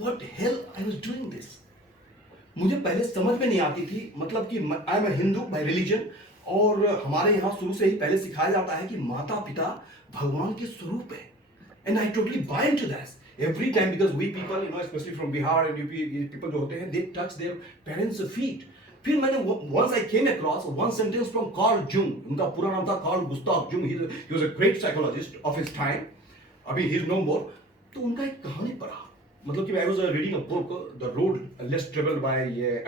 What hell I was doing this. मुझे पहले समझ में नहीं आती थी, मतलब कि I am a Hindu bye religion, और हमारे यहाँ शुरू से ही पहले सिखाया जाता है कि माता पिता भगवान के स्वरूप है। And I totally buy into that every time, because we people you know specially from Bihar and UP people जो होते हैं they touch their parents feet. फिर मैंने once I came across one sentence from Carl Jung, उनका पूरा नाम था Carl Gustav Jung, he was a great psychologist of his time, अभी ही इज नो मोर। तो उनका एक कहानी पढ़ा, मतलब कि I was reading a book, The Road Less Traveled by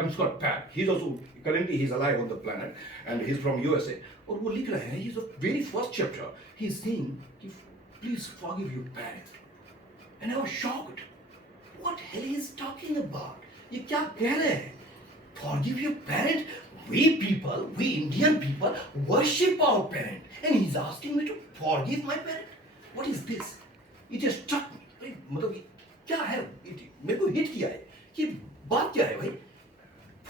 M. Scott Peck. He's also currently he's alive on the planet and he's from USA. और वो लिख रहे हैं, he's the very first chapter. He's saying कि please forgive your parents. And I was shocked. What hell he is talking about? ये क्या कह रहे हैं? Forgive your parents? We people, we Indian people worship our parents, and he's asking me to forgive my parents. What is this? It just struck me. मतलब क्या है, मेरे को हिट किया है कि बात क्या है भाई,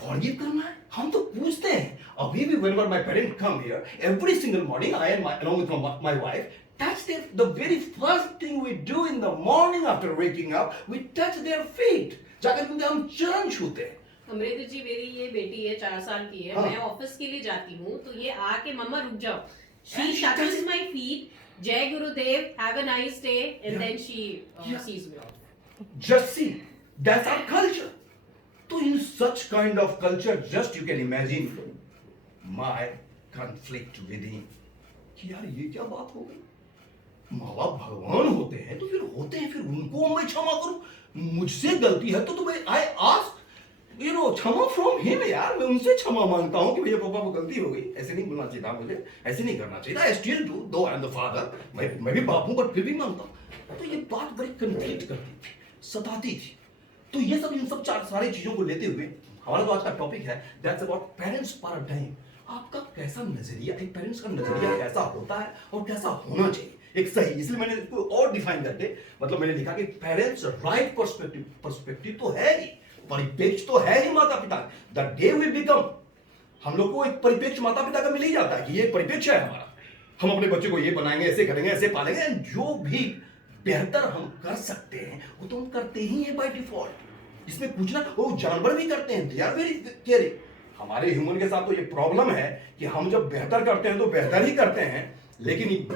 फॉरगिव करना है। हम तो पूछते हैं अभी भी, whenever my parents come here every single morning, I and along with my wife touch the very first thing we do in the morning after waking up, we touch their feet, जाकर उनके हम चरण छूते हैं। अमृत जी, मेरी ये बेटी है 4 साल की है, मैं ऑफिस के लिए जाती हूँ तो ये आके मम्मा रुक जाओ, she touches my feet, जय गुरुदेव, have a nice day, and then she sees me off. Just see, that's our culture. So in such kind of culture, just you can imagine my conflict within कि यार ये क्या बात हो गई, माँ बाप भगवान होते हैं तो फिर होते हैं, फिर उनको मैं क्षमा करूं, मुझसे गलती है तो मैं आई आस्क यू नो क्षमा फ्रॉम हिम। यार मैं उनसे क्षमा मांगता हूँ कि भैया पापा को गलती हो गई, ऐसे नहीं बोलना चाहिए था मुझे, ऐसे नहीं करना चाहिए था, आई स्टिल डू दो आई एम द फादर, मैं भी बाप हूँ बट फिर भी मांगता हूँ। तो ये बात बड़ी कंफ्लिक्ट करती थी, सताती थी। तो ये सब इन सब सारी चीजों को लेते हुए हमारा जो आज का टॉपिक है दैट्स अबाउट पेरेंट्स पैराडाइम। आपका कैसा नजरिया, एक पेरेंट्स का नजरिया कैसा होता है और कैसा होना चाहिए एक सही, इसलिए मैंने इसको और डिफाइन करके मतलब मैंने लिखा कि पेरेंट्स राइट पर्सपेक्टिव तो है ही, परिप्रेक्ष्य तो है ही माता पिता। द डे वी बिकम, हम लोग को एक परिप्रेक्ष्य माता पिता का मिल ही जाता है कि ये परिप्रेक्ष्य है हमारा, हम अपने बच्चे को ये बनाएंगे, ऐसे करेंगे, ऐसे पालेंगे, जो भी बेहतर हम कर सकते हैं वो तो हम करते ही हैं बाय डिफॉल्ट, इसमें कुछ ना, वो जानवर भी करते हैं, दे आर वेरी केयरिंग। हमारे ह्यूमन के साथ तो ये प्रॉब्लम है कि हम जब बेहतर करते हैं तो बेहतर ही करते हैं, लेकिन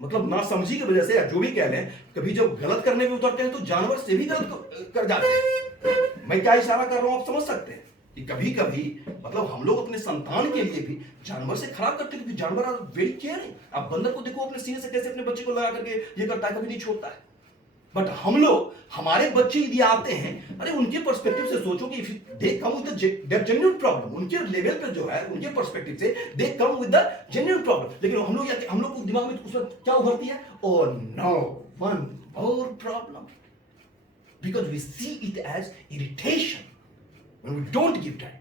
मतलब ना समझी की वजह से या जो भी कह लें, कभी जब गलत करने में उतरते हैं तो जानवर से भी गलत कर जाते हैं। मैं क्या इशारा कर रहा हूं आप समझ सकते हैं कि कभी कभी मतलब हम लोग अपने संतान के लिए भी जानवर से खराब करते हैं, क्योंकि जानवर आर वेरी केयरिंग। आप बंदर को देखो अपने सीने से कैसे अपने बच्चे को लगा करके ये करता है, कभी नहीं छोड़ता है। बट हम लोग, हमारे बच्चे यदि आते हैं, अरे उनके पर्सपेक्टिव से सोचो कि they come with the genuine problem, उनके लेवल पे जो है उनके पर्सपेक्टिव से they come with the genuine problem, लेकिन हम लोग को दिमाग में उसमें क्या उभरती है, oh no one more problem, because we see it as irritation when we don't give time।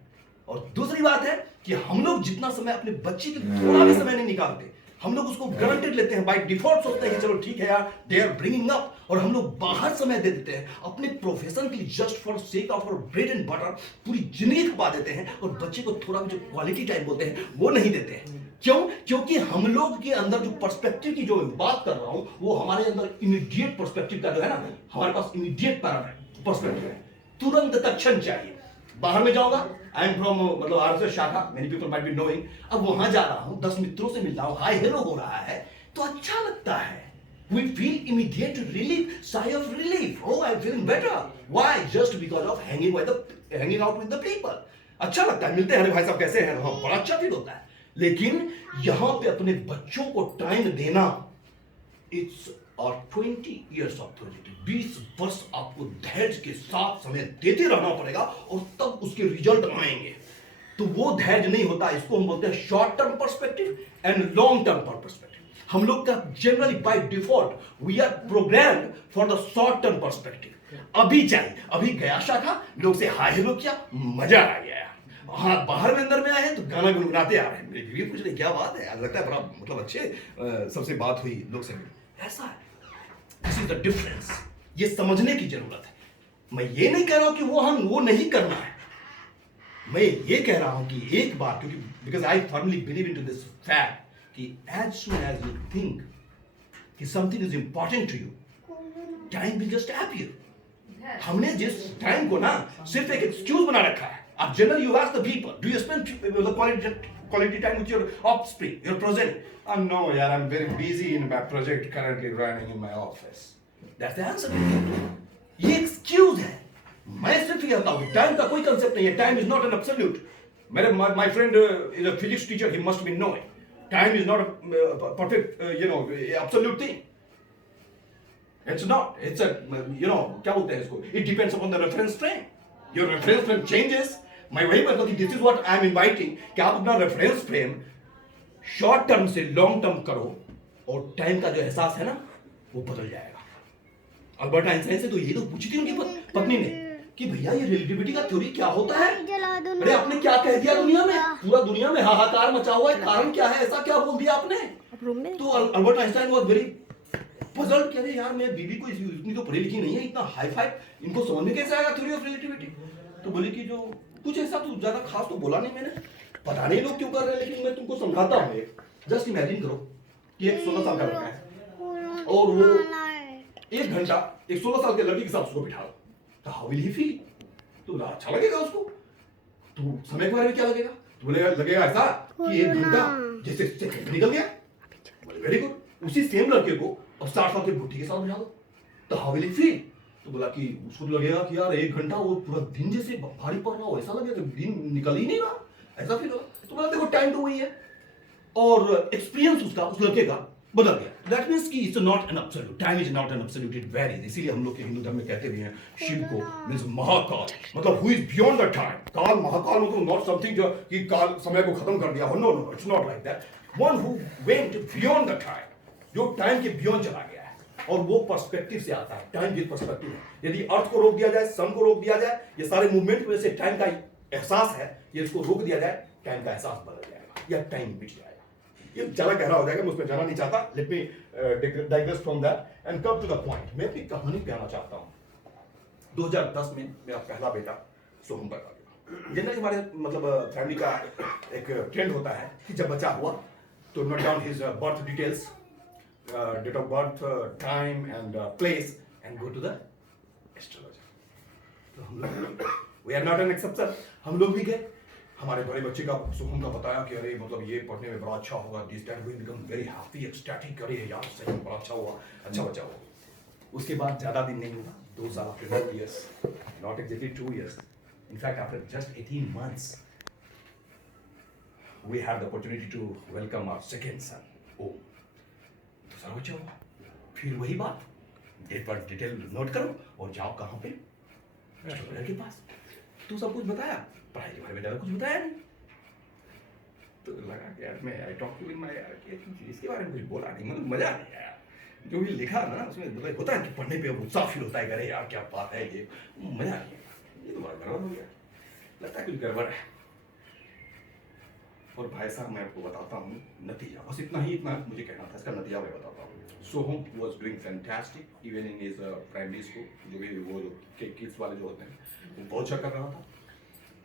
और दूसरी बात है कि हम लोग जितना समय अपने बच्चे के थोड़ा भी समय नहीं निकालते, हम लोग उसको ग्रांटेड लेते हैं, बाय डिफॉल्ट सोचते हैं कि चलो ठीक है यार दे आर ब्रिंगिंग अप, और हम लोग बाहर समय दे देते हैं अपने प्रोफेशन के लिए, just for sake of our bread and butter, पूरी जिंदगी खपा देते हैं, और बच्चे को थोड़ा भी जो क्वालिटी टाइम बोलते हैं वो नहीं देते हैं। क्यों? क्योंकि हम लोग के अंदर जो पर्सपेक्टिव की जो मैं बात कर रहा हूं वो हमारे अंदर इमीडिएट पर्सपेक्टिव का जो है ना, हमारे पास इमीडिएट पर्सपेक्टिव है, तुरंत तत्क्षण चाहिए। बाहर में जाऊंगा, आई एम फ्रॉम मतलब आरएसएस शाखा, many people might be knowing, अब वहां जा रहा हूं, 10 मित्रों से मिल रहा हूं, हाय हेलो हो रहा है तो अच्छा लगता है, we feel immediate relief, sigh of relief, oh I'm feeling better, why? Just because of hanging out with the people, अच्छा लगता है, मिलते हैं, अरे भाई साहब कैसे हैं, हाँ बड़ा अच्छा फील होता है। लेकिन यहां पे अपने बच्चों को टाइम देना, इट्स और 20 years ऑफ प्रोजेक्ट, 20 वर्ष आपको धैर्य के साथ समय देते रहना पड़ेगा और तब उसके रिजल्ट आएंगे। तो वो धैर्य नहीं होता, इसको हम बोलते हैं short term perspective and long term perspective. हम लोग का generally by default we are programmed for the short term perspective. अभी चाहिए, अभी गया शाखा, लोग से हाय हेलो किया, मजा आ गया, हाँ बाहर में अंदर में आए हैं तो गाना गुनगुनाते आ रहे हैं, मेरे बीवी पूछ रहे क्या बात है, लगता है बड़ा मतलब अच्छे सबसे बात हुई लोग से, ऐसा है। दिस इज द डिफरेंस, ये समझने की जरूरत है। मैं ये नहीं कह रहा हूं कि वो नहीं करना है, मैं ये कह रहा हूं कि एक बार, क्योंकि because I firmly believe into this fact कि as soon as you think कि something is important to you, time will just appear. हमने जिस टाइम को ना सिर्फ एक एक्सक्यूज बना रखा है. आप general you ask the people, do you spend the quality time with your offspring, your progeny? No, yaar, I'm very busy in my project currently running in my office. That's the answer. ये excuse है. मैं सिर्फ ये कहता हूँ time का कोई concept नहीं है. Time is not an absolute. मेरे my friend is a physics teacher, he must be knowing. Time is not a perfect absolute thing. It's not. It's a, क्या बोलते हैं इसको? It depends upon the reference frame. Your reference frame changes. मैं वही बोलता हूँ कि this is what I am inviting कि आप अपना reference frame short term से long term करो और time का जो एहसास है ना वो बदल जाएगा. अल्बर्ट आइंस्टाइन से तो ये तो पूछी थी उनकी पत्नी ने कि भैया ये रिलेटिविटी का थ्योरी क्या होता है? अरे आपने क्या कह दिया दुनिया में? पूरा दुनिया में हाहाकार मचा हुआ है. कारण क्या है? ऐसा क्या बोल दिया आपने? तो Albert Einstein was very puzzled. कह रहे यार मैं बीबी को इतनी तो पढ़ी लिखी नहीं है, इतना हाई फाई, इनको समझ में कैसे आएगा थ्योरी ऑफ रिलेटिविटी? तो बोली कि जो कुछ ऐसा तो ज्यादा खास तो बोला नहीं मैंने, पता नहीं लोग क्यों कर रहे हैं, लेकिन मैं तुमको समझाता हूँ. जस्ट इमेजिन करो कि एक 16 साल का लड़का है और वो 1 घंटा एक 16 साल के लड़के के साथ उसको बिठा दो, तो हाउ विल ही फील? तो अच्छा लगेगा उसको? तो समय के बारे में क्या लगेगा? तो बोलेगा लगेगा ऐसा कि 1 घंटा जैसे निकल गया. बोले वेरी गुड. उसी सेम लड़के को अब 60 साल के बुढ़ी के साथ बिठा दो, तो हाउ विल ही फील? तो बोला कि उसको तो लगेगा कि यार 1 घंटा वो पूरा दिन जैसे भारी पड़ रहा हो, ऐसा लगेगा दिन निकल ही नहीं रहा, ऐसा फील होगा. तो बोला देखो टाइम तो वही है और एक्सपीरियंस उसका उस लड़के का बदल गया. दैट मींस कि it's not an absolute. Time is not an absolute, it varies. इसीलिए हम लोग के हिंदू धर्म में कहते भी हैं शिव को मींस महाकाल, मतलब who is beyond the time. काल महाकाल मतलब नॉट समथिंग जो कि काल समय को खत्म कर दिया हो. No no, it's not like that. One who went beyond the time, जो टाइम के बियॉन्ड चला गया है और वो पर्सपेक्टिव से आता है. टाइम विद पर्सपेक्टिव है. यदि अर्थ को रोक दिया जाए, सन को रोक दिया जाए, ये सारे मूवमेंट की वजह से टाइम का एहसास है, ये इसको रोक दिया जाए, टाइम का एहसास बदल जाएगा या टाइम मिट जाएगा. ये ज्यादा गहरा हो जाएगा, मैं उसमें जाना नहीं चाहता. Let me digress from that and come to the point. मैं अपनी कहानी पे आना चाहता हूँ. 2010 में मेरा पहला बेटा सोहम पैदा हुआ. जनरली हमारे मतलब फैमिली का एक ट्रेंड होता है कि जब बच्चा हुआ तो note down his birth details, date of birth, time and place and go to the astrologer. तो हम लोग we are not an exception. हम लोग भी गए. हमारे बड़े बच्चे का सोहम का बताया कि अरे मतलब ये पढ़ने में बड़ा अच्छा होगा. This that we become very happy, ecstatic. अरे यार सही में बड़ा अच्छा हुआ, अच्छा बच्चा हुआ. उसके बाद ज़्यादा दिन नहीं हुआ, 2 साल after 2 years, not exactly 2 years. In fact, after just 18 months, we had the opportunity to welcome our second son. Oh. दूसरा बच्चा हुआ. फिर वही बात, डेट पर डिटेल नोट करो और जाओ कहाँ पे? एस्ट्रोलॉजर के पास. तो सब कुछ बताया, पढ़ाई के बारे में ज़्यादा कुछ बताया नहीं. तो लगा कि यार मैं I talk to in my इसके बारे में कुछ बोला नहीं, मतलब मजा नहीं आया. जो भी लिखा ना उसमें मतलब होता है कि पढ़ने पे उत्साह फील होता है, अरे यार क्या बात है, ये मजा नहीं आया. ये तो बड़ा गड़बड़ हो गया, लगता है कुछ गड़बड़ है. और भाई साहब मैं आपको बताता हूँ नतीजा, बस इतना मुझे कहना था. इसका नतीजा मैं बताता हूँ. Soham was doing fantastic even in his primary school. जो भी वो जो किड्स वाले जो होते हैं वो बहुत अच्छा कर रहा था.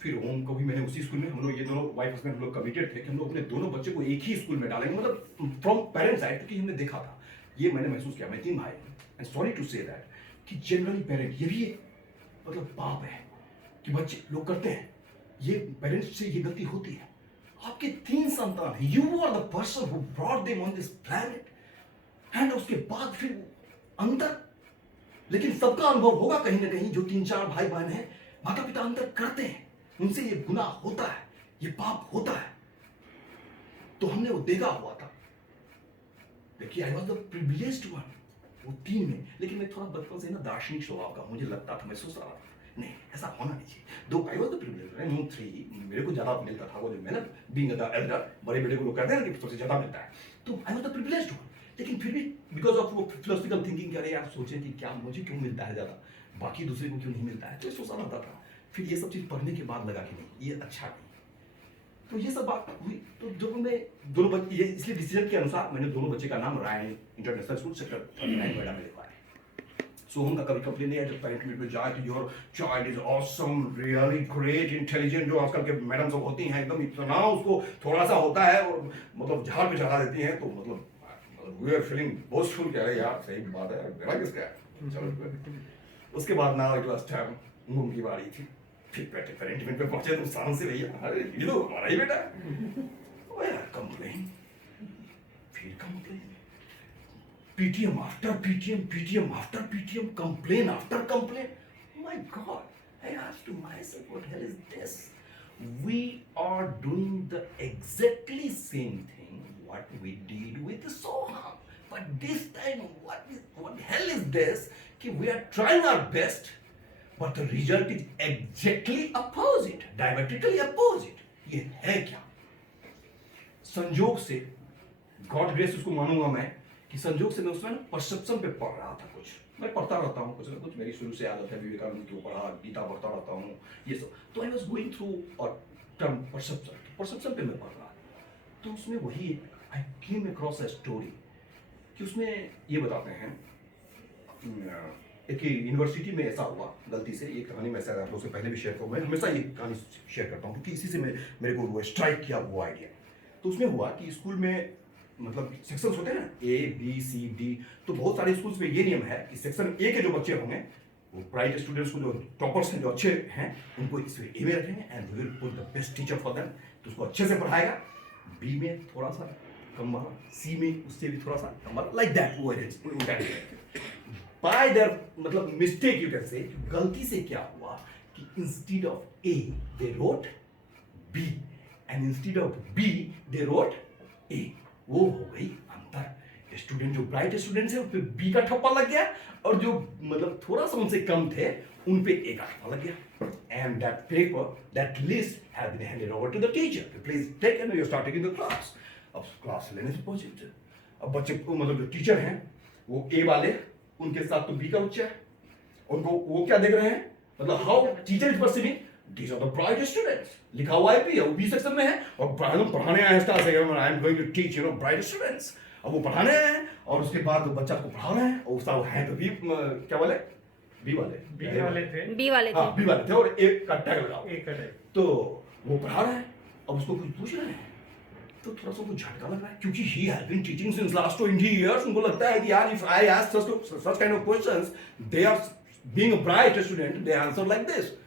फिर ओम को भी मैंने उसी स्कूल में, हम लोग ये दोनों वाइफ हस्बैंड हम लोग कमिटेड थे कि हम लोग अपने दोनों बच्चे को एक ही स्कूल में डालेंगे, मतलब फ्रॉम पेरेंट्स साइड. क्योंकि हमने देखा था, ये मैंने महसूस किया. मैं 3 भाई हैं and sorry to say that कि जनरली पेरेंट ये भी मतलब पाप है कि बच्चे लोग करते हैं. ये पेरेंट्स से ये गलती होती है. आपके 3 संतान हैं, you are the person who brought them on this planet and उसके बाद फिर अंतर. लेकिन सबका अनुभव होगा कहीं ना कहीं, जो 3-4 भाई बहन हैं, माता पिता अंतर करते हैं, उनसे ये गुनाह होता है, ये पाप होता है. तो हमने वो देखा हुआ था. देखिए I was the privileged one वो 3 में. लेकिन मैं थोड़ा बचपन से ना दार्शनिक स्वभाव का, मुझे लगता था, मैं सोच रहा था नहीं ऐसा होना नहीं चाहिए. दो आई वॉज द प्रिविलेज्ड 3, मेरे को ज्यादा मिलता था वो जो मेहनत, बीइंग द एल्डर, बड़े बेटे को लोग कहते हैं कि सबसे ज्यादा मिलता है. तो I was the privileged one. लेकिन फिर भी बिकॉज ऑफ वो फिलोसफिकल थिंकिंग, अरे यार सोचे कि क्या मुझे क्यों मिलता है ज्यादा, बाकी दूसरे को क्यों नहीं मिलता है, तो सोचना होता था. फिर ये सब चीज़ पढ़ने के बाद लगा कि नहीं ये अच्छा नहीं. तो ये सब बात हुई. तो जब मैं दोनों बच्चे, ये इसलिए डिसीजन के अनुसार मैंने दोनों बच्चे का नाम Ryan international school sector 39 Noida में लिखवाया. सोहम का कभी कंप्लेन नहीं है जब पेरेंट मीट में जाए तो your child is awesome, really great, intelligent. जो आजकल के मैडम सब होती हैं एकदम इतना उसको थोड़ा सा होता है और मतलब झाड़ पे चढ़ा देती हैं. तो मतलब वी आर फीलिंग बोस्टफुल कि अरे यार सही बात है, मेरा किसका है. उसके बाद ना इट वाज टर्म घूम की बारी थी, फिर बैठे पेरेंटमेंट पे पहुंचे तो शान से भैया अरे ये तो हमारा ही बेटा है। ओ यार कंप्लेन, फिर complain, PTM after PTM, PTM after PTM, complain after complain. My God, I asked to myself, what hell is this? We are doing the exactly same thing what we did with Soham, but this time what hell is this? कि we are trying our best, but the result is exactly opposite, diametrically opposite. ये है क्या? संजोग से, God grace उसको मानूंगा मैं, कि संजोग से मैं उसमें परसेप्शन पे पढ़ रहा था कुछ, मैं पढ़ता रहता हूँ कुछ ना कुछ, मेरी शुरू से आदत है विवेकानंद की पढ़ा, गीता पढ़ता रहता हूँ ये सब, तो I was going through term perception पे मैं पढ़ रहा, तो उसमें वही आई केम अक्रॉस अ स्टोरी कि उसमें ये बताते हैं एक यूनिवर्सिटी में ऐसा हुआ गलती से, ये कहानी मैं शायद आप लोगों से पहले भी शेयर करूँ, मैं हमेशा ये कहानी शेयर करता हूँ क्योंकि इसी से मेरे को वो स्ट्राइक किया वो आइडिया। तो उसमें हुआ कि स्कूल में मतलब सेक्शंस होते हैं ना, ए बी सी डी, तो बहुत सारे स्कूल्स में ये नियम है कि सेक्शन ए के जो बच्चे होंगे वो ब्राइट स्टूडेंट्स को, जो टॉपर्स हैं, जो अच्छे हैं, उनको इसमें ए में रखेंगे and we will put the best teacher for them, तो उसको अच्छे से पढ़ाएगा, बी में थोड़ा सा कम वाला, सी में उससे भी थोड़ा सा कम वाला, लाइक दैट वो बाय देयर मतलब मिस्टेक यू कैन से, गलती से क्या हुआ कि instead of A they wrote B and instead of B they wrote A, वो हो गई अंतर। स्टूडेंट जो ब्राइट स्टूडेंट्स है उन पे बी का ठप्पा लग गया और जो मतलब थोड़ा सा उनसे कम थे उन पे ए का ठप्पा लग गया। And that paper, that list had been handed over to the teacher, please take and you start taking the class. अब क्लास लेने से पहुंचे, अब बच्चे मतलब जो टीचर हैं वो ए वाले, उनके साथ तो बी का बच्चा है, उनको वो क्या देख रहे हैं, मतलब how teacher is perceiving these are the bright students, लिखा हुआ है वो बी सेक्शन में है और पढ़ाने आए स्टार से I am going to teach you know bright students, अब वो पढ़ाने आए हैं और उसके बाद बच्चा को पढ़ा रहे हैं और उसका वो है तो बी क्या बोले बी वाले थे और एक का टैग लगाओ, तो वो पढ़ा रहे हैं, अब उसको कुछ पूछ रहे हैं तो थोड़ा सा वो झटका लग रहा है क्योंकि he has been teaching since last 20 years, उनको लगता है कि यार if I ask such kind of questions they are being a bright student they answer like this।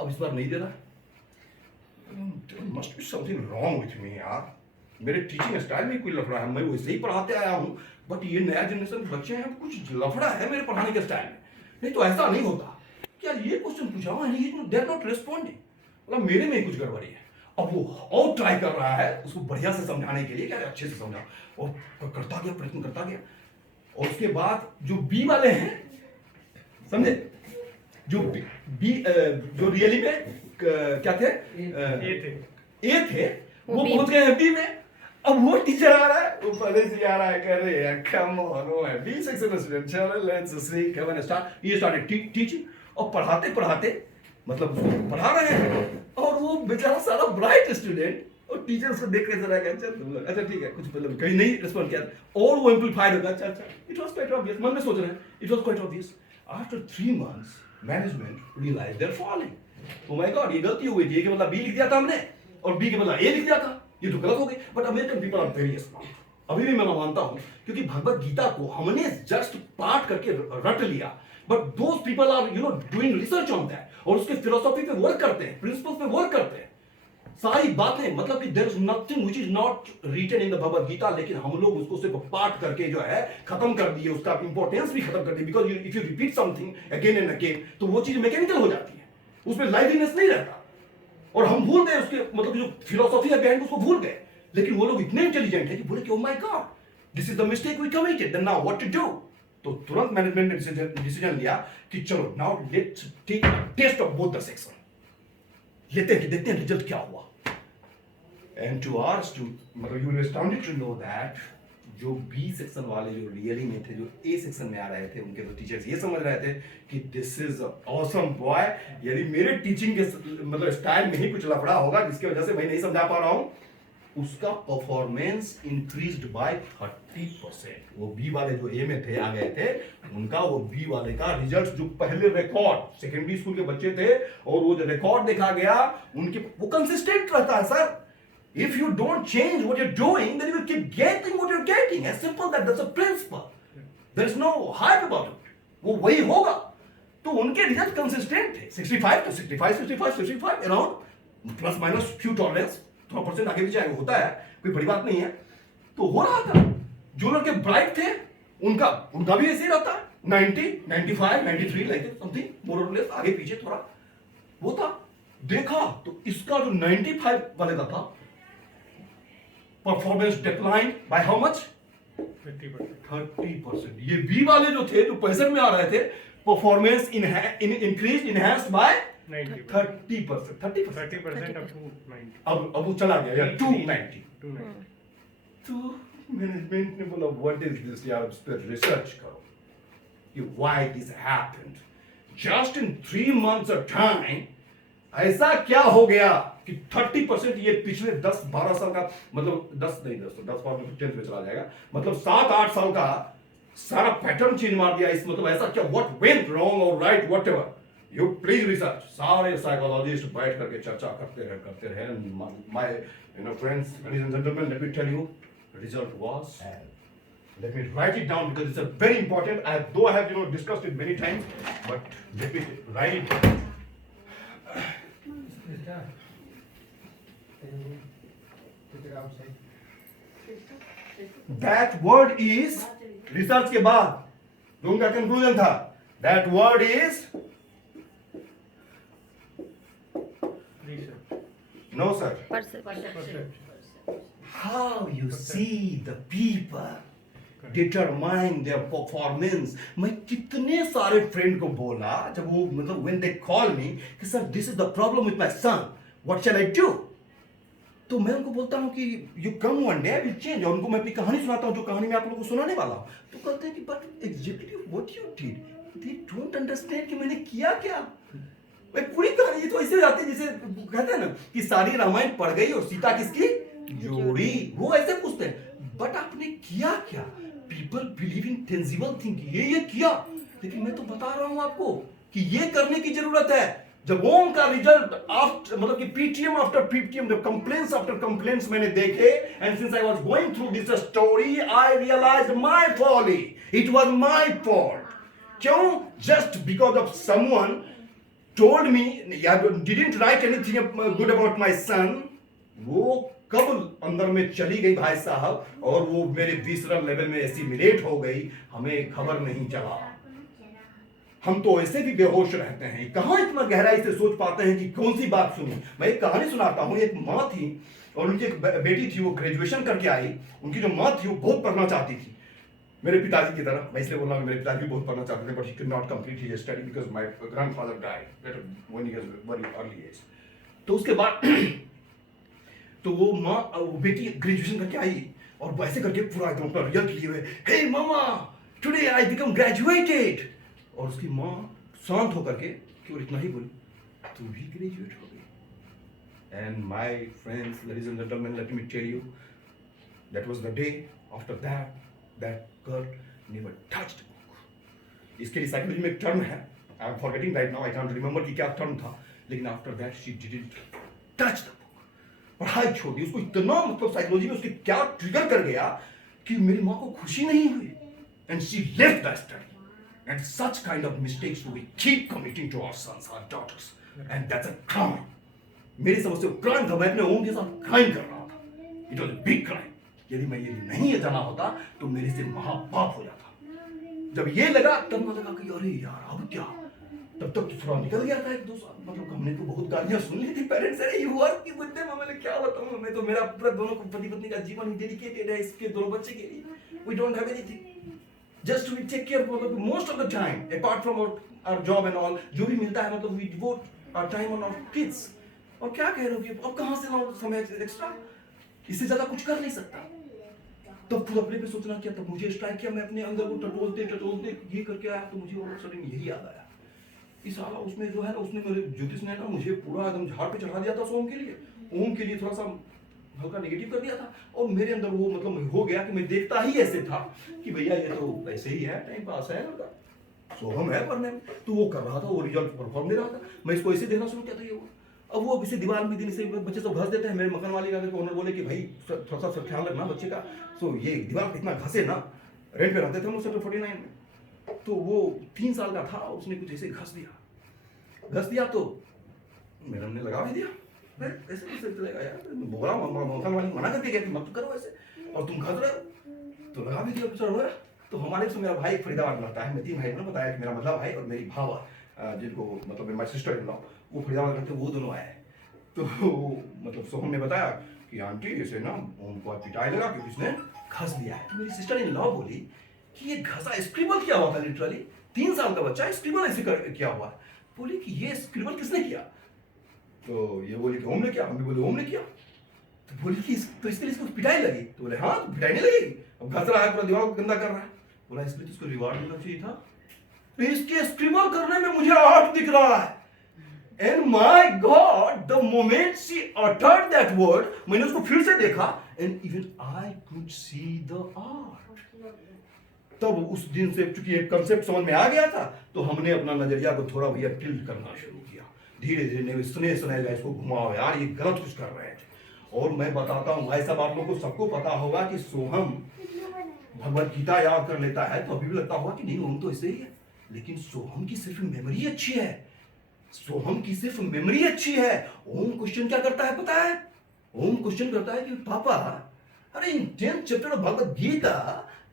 अब इस बार नहीं दे रहा, must be something wrong with me यार, मेरे टीचिंग स्टाइल में कोई लफड़ा है, मैं वैसे ही पढ़ाते आया हूँ बट ये नया जनरेशन बच्चे हैं, कुछ लफड़ा है मेरे पढ़ाने के स्टाइल में, नहीं तो ऐसा नहीं होता। यार ये क्वेश्चन पूछा दे आर नॉट रिस्पॉन्डिंग, मतलब मेरे में कुछ गड़बड़ी है। अब वो और ट्राई कर रहा है उसको बढ़िया से समझाने के लिए, क्या अच्छे से समझा, और करता गया, प्रयत्न करता गया, और उसके बाद जो बी वाले हैं समझे, जो बी जो रियली में क्या थे, ए थे, वो पहुंच गए बी में। अब वो टीचर आ रहा है, वो पहले से आ रहा है, कह रहे हैं कम ऑन, वो है बी सेक्शन स्टूडेंट, चलो let's see come on start, ये स्टार्टेड टीचिंग, और पढ़ाते पढ़ाते मतलब उसको पढ़ा रहे हैं और वो बेचारा सारा ब्राइट स्टूडेंट और टीचर उसको देख के जरा अच्छा तुम लोग अच्छा ठीक है कुछ मतलब कहीं नहीं रिस्पॉन्ड किया और वो एम्पलीफाइड होगा, अच्छा इट वाज क्वाइट ऑब्वियस, मन में सोच रहे हैं it was quite obvious. After 3 months management realise they're falling, oh my God ये गलती हो गई थी, ए के मतलब बी लिख दिया था हमने और बी के मतलब ए लिख दिया था, ये तो गलत हो गई। But American people are very smart, अभी भी मैं मानता हूं क्योंकि भगवत गीता को हमने जस्ट पाठ करके रट लिया, but those people are you know doing research on that और उसके फिलोसॉफी पे वर्क करते हैं, प्रिंसिपल्स पे वर्क करते हैं, सारी बातें मतलब कि there is nothing which is not written in the Bhagavad Gita, लेकिन हम लोग उसको सिर्फ पाठ करके जो है खत्म कर दिए, उसका इंपॉर्टेंस भी खत्म कर दिए, because if you repeat something again and again तो वो चीज मैकेनिकल हो जाती है, उसमें लाइवलीनेस नहीं रहता और हम भूल गए उसके मतलब जो फिलोसॉफी है बिहाइंड उसको भूल गए। लेकिन वो लोग इतने इंटेलिजेंट है कि बोले कि oh my God this is the mistake we committed, then now what to do. तो तुरंत मैनेजमेंट ने डिसीजन लिया कि चलो now let's take test of both the section, लेते हैं कि देखते हैं रिजल्ट क्या हुआ। एंड टू आवर्स टू मतलब you will be astounded to know that जो बी सेक्शन वाले जो रियली में थे, जो ए सेक्शन में आ रहे थे, उनके तो टीचर्स ये समझ रहे थे कि दिस इज ऑसम बॉय, यदि मेरे टीचिंग के मतलब स्टाइल में ही कुछ लफड़ा होगा जिसकी वजह से मैं नहीं समझा पा रहा हूं, उसका परफॉर्मेंस इंक्रीज्ड बाय 30%। वो बी वाले जो ए में थे आ गए थे, उनका वो बी वाले का रिजल्ट जो पहले रिकॉर्ड सेकेंडरी स्कूल के बच्चे थे और वो जो रिकॉर्ड देखा गया उनके वो कंसिस्टेंट रहता है sir. If you don't change what you're doing, then you will keep getting what you're getting. As simple that, that's a principle. There is no hype about it. वो वही होगा। तो उनके रिजल्ट कंसिस्टेंट थे, 65 तो 65 65 65 around, plus minus few tolerance, थोड़ा percent आगे पीछे होता है, कोई बड़ी बात नहीं है। तो हो रहा था। जो लड़के ब्राइट थे उनका उनका भी ऐसे ही रहता है, 90 95 93 लाइक समथिंग मोर और लेस, आगे पीछे थोड़ा वो था। देखा तो इसका जो 95 वाले का था, performance decline by how much, 30%। ये बी वाले जो थे, जो 65 में आ रहे थे, performance increase enhanced by 30%। 30% up to 90. अब वो चला गया यार 290। 290. तो मैनेजमेंट ने बोला व्हाट इज दिस यार, उस पर रिसर्च करो कि why this happened just in 3 months of time. ऐसा क्या हो गया कि 30% ये पिछले 10-12 साल का, मतलब 10 नहीं 10 बाद में 10th में चला जाएगा, मतलब 7-8 साल का सारा पैटर्न चेंज मार दिया इस, मतलब ऐसा क्या, व्हाट वेंट रॉन्ग और right whatever, you please research. सारे साइकोलॉजिस्ट बैठ करके चर्चा करते रहे। My friends, ladies and gentleman, let me tell you, result was, let me write it down because it's a very important, though I have discussed it many times, but let me write it down. That word is, research के बाद जो उनका conclusion था, that word is Research. no sir, Perception. how you see the people determine their performance। मैं कितने सारे friend को बोला जब वो, मतलब when they call me कि sir this is the problem with my son, what shall I do, तो मैं उनको बोलता हूँ कि you come one day I will change, और उनको मैं अपनी कहानी सुनाता हूँ जो कहानी मैं आप लोगों को सुनाने वाला हूँ। तो कहते हैं कि but exactly what you did, they don't understand कि मैंने किया क्या। भाई पूरी कहानी ये तो ऐसे हो जाती है जैसे कहते हैं ना कि सारी रामायण पढ़ गई और सीता किसकी जोड़ी, वो ऐसे पूछते हैं, बट आपने किया क्या। People believe in tangible thing, ये किया, लेकिन मैं तो बता रहा हूं आपको कि ये करने की जरूरत है। जब ओम का रिजल्ट आफ्टर, मतलब कि पीटीएम आफ्टर पीटीएम, जब कंप्लेंट्स आफ्टर कंप्लेंट्स मैंने देखे, and since I was going through this story I realised my folly, it was my fault. क्यों? Just because of someone told me, didn't write anything good about my son। वो कब अंदर में चली गई भाई साहब, और वो मेरे विसरल लेवल में एसिमिलेट हो गई, हमें खबर नहीं चला। हम तो ऐसे भी बेहोश रहते हैं, कहां इतना गहराई से सोच पाते हैं कि कौन सी बात सुनी। मैं एक कहानी सुनाता हूं। एक माँ थी और उनकी एक बेटी थी, वो ग्रेजुएशन करके आई। उनकी जो माँ थी वो बहुत पढ़ना चाहती थी, मेरे पिताजी की तरह। मैं इसलिए बोल रहा हूँ मेरे पिताजी भी बहुत पढ़ना चाहते थे, but he could not complete his study because my grandfather died when he was very early age. तो उसके बाद तो वो माँ, वो बेटी ग्रेजुएशन करके आई और वैसे करके पूरा एकदम अपना रिजल्ट लिए हुए, हे मामा टुडे आई बिकम ग्रेजुएटेड। और उसकी माँ शांत होकर के केवल इतना ही बोली, तू भी ग्रेजुएट हो गई। And my friends, ladies and gentleman, let me tell you, that was the day after that that girl never touched a book। इसके लिए साइकोलॉजी में एक टर्म है, I am forgetting right now, I can't remember कि क्या term था, लेकिन after that she didn't touch the book. पढ़ाई छोड़ दी। उसको इतना, मतलब साइकोलॉजी में उसके क्या ट्रिगर कर गया कि मेरी माँ को खुशी नहीं हुई, and she left the study. And such kind of mistakes we keep committing to our sons, our daughters, and that's a crime. मेरी समझ से क्राइम था, मैं अपने ओम के साथ क्राइम कर रहा था। It was a big crime. यदि मैं ये नहीं जाना होता तो मेरे से महापाप हो जाता। जब ये लगा तब मुझे लगा कि अरे यार अब क्या। तब तक तो थोड़ा निकल गया था एक दो साल, मतलब हमने तो बहुत गालियां सुन ली थी पेरेंट्स से, यू आर की बच्चे मामा ने क्या बताऊं मैं, तो मेरा पूरा दोनों पति पत्नी का जीवन ही डेडिकेटेड है इसके दोनों बच्चे के लिए। We don't have anything, just we take care for most of the time apart from our job and all, जो भी मिलता है मतलब we devote our time on our kids. और क्या कह रहे हो कि अब कहां से लाऊं समय एक्स्ट्रा, इससे ज्यादा कुछ कर नहीं सकता। तो पूरा अपने पे सोचना क्या, तब मुझे स्ट्राइक किया, मैं अपने अंदर को टटोलते ये करके आया, तो मुझे और सडन यही याद आया कि साला उसमें जो है ना, उसने मेरे ज्योतिष ने ना मुझे पूरा एकदम झाड़ पे चढ़ा दिया था ओम के लिए। ओम के लिए थोड़ा सा हल्का नेगेटिव कर दिया था, और मेरे अंदर वो मतलब हो गया कि मैं देखता ही ऐसे था कि भैया ये तो ऐसे ही है, टाइम पास है, सोहम है पढ़ने में। तो वो कर रहा था, वो रिजल्ट परफॉर्म दे रहा था, मैं इसको ऐसे देखना शुरू किया था। ये अब वो किसी दीवार में दिन से बच्चे सब घस देते हैं। मेरे मकान वाले का ओनर बोले कि भाई थोड़ा सा ख्याल रखना बच्चे का, सो ये दीवार इतना घसे ना। रेंट पे रहते थे हम लोग सेक्टर 49 में, तो वो 3 साल का था, उसने कुछ ऐसे घस दिया तो मैडम ने लगा भी दिया। ऐसे कैसे चलेगा यार, बोला मौसम वाली मना करके गया कि मत करो ऐसे, और तुम घस रहे हो तो लगा भी दिया, कुछ हो रहा। तो हमारे से मेरा भाई फरीदाबाद में रहता है, मैं 3 भाई ने बताया कि मेरा मतलब भाई और मेरी भावा, जिनको मतलब माई सिस्टर इन लॉ, वो फरीदाबाद रहते, वो दोनों आए। तो मतलब सोहम ने बताया कि आंटी ऐसे ना उनको पिटाई लगा कि उसने घस दिया है। तो मेरी सिस्टर इन लॉ बोली कि ये घसा स्क्रिबल किया हुआ था, लिटरली 3 साल का बच्चा स्क्रिबल ऐसे किया हुआ। बोली कि ये स्क्रिबल किसने किया? तो ये बोली कि ओम ने किया। हम भी बोले ओम ने किया। तो बोली कि तो इसके लिए इसको पिटाई लगी? तो बोले हाँ, तो पिटाई नहीं लगेगी, अब घस रहा है, पूरा दीवार को गंदा कर रहा है। बोला इसलिए तो इसको रिवार्ड मिलना चाहिए था। तो इसके स्क्रिबल करने में मुझे आर्ट दिख रहा है। And my God, the moment she uttered that word, मैंने उसको फिर से देखा, and even I could see the art. तब उस दिन से चूंकि एक कंसेप्ट समझ में आ गया था, तो हमने अपना नजरिया को थोड़ा भैया टिल्ट करना शुरू किया। धीरे धीरे सुने इसको घुमाओ यार, ये गलत कुछ कर रहे थे। और मैं बताता हूँ भाई साहब, आप लोगों को सबको पता होगा कि सोहम भगवत गीता याद कर लेता है, तो अभी भी लगता होगा कि नहीं ओम तो ऐसे ही है, लेकिन सोहम की सिर्फ मेमोरी अच्छी है। सोहम की सिर्फ मेमोरी अच्छी है। ओम क्वेश्चन क्या करता है पता है? ओम क्वेश्चन करता है कि पापा, अरे इन 10th chapter of Bhagavad Gita,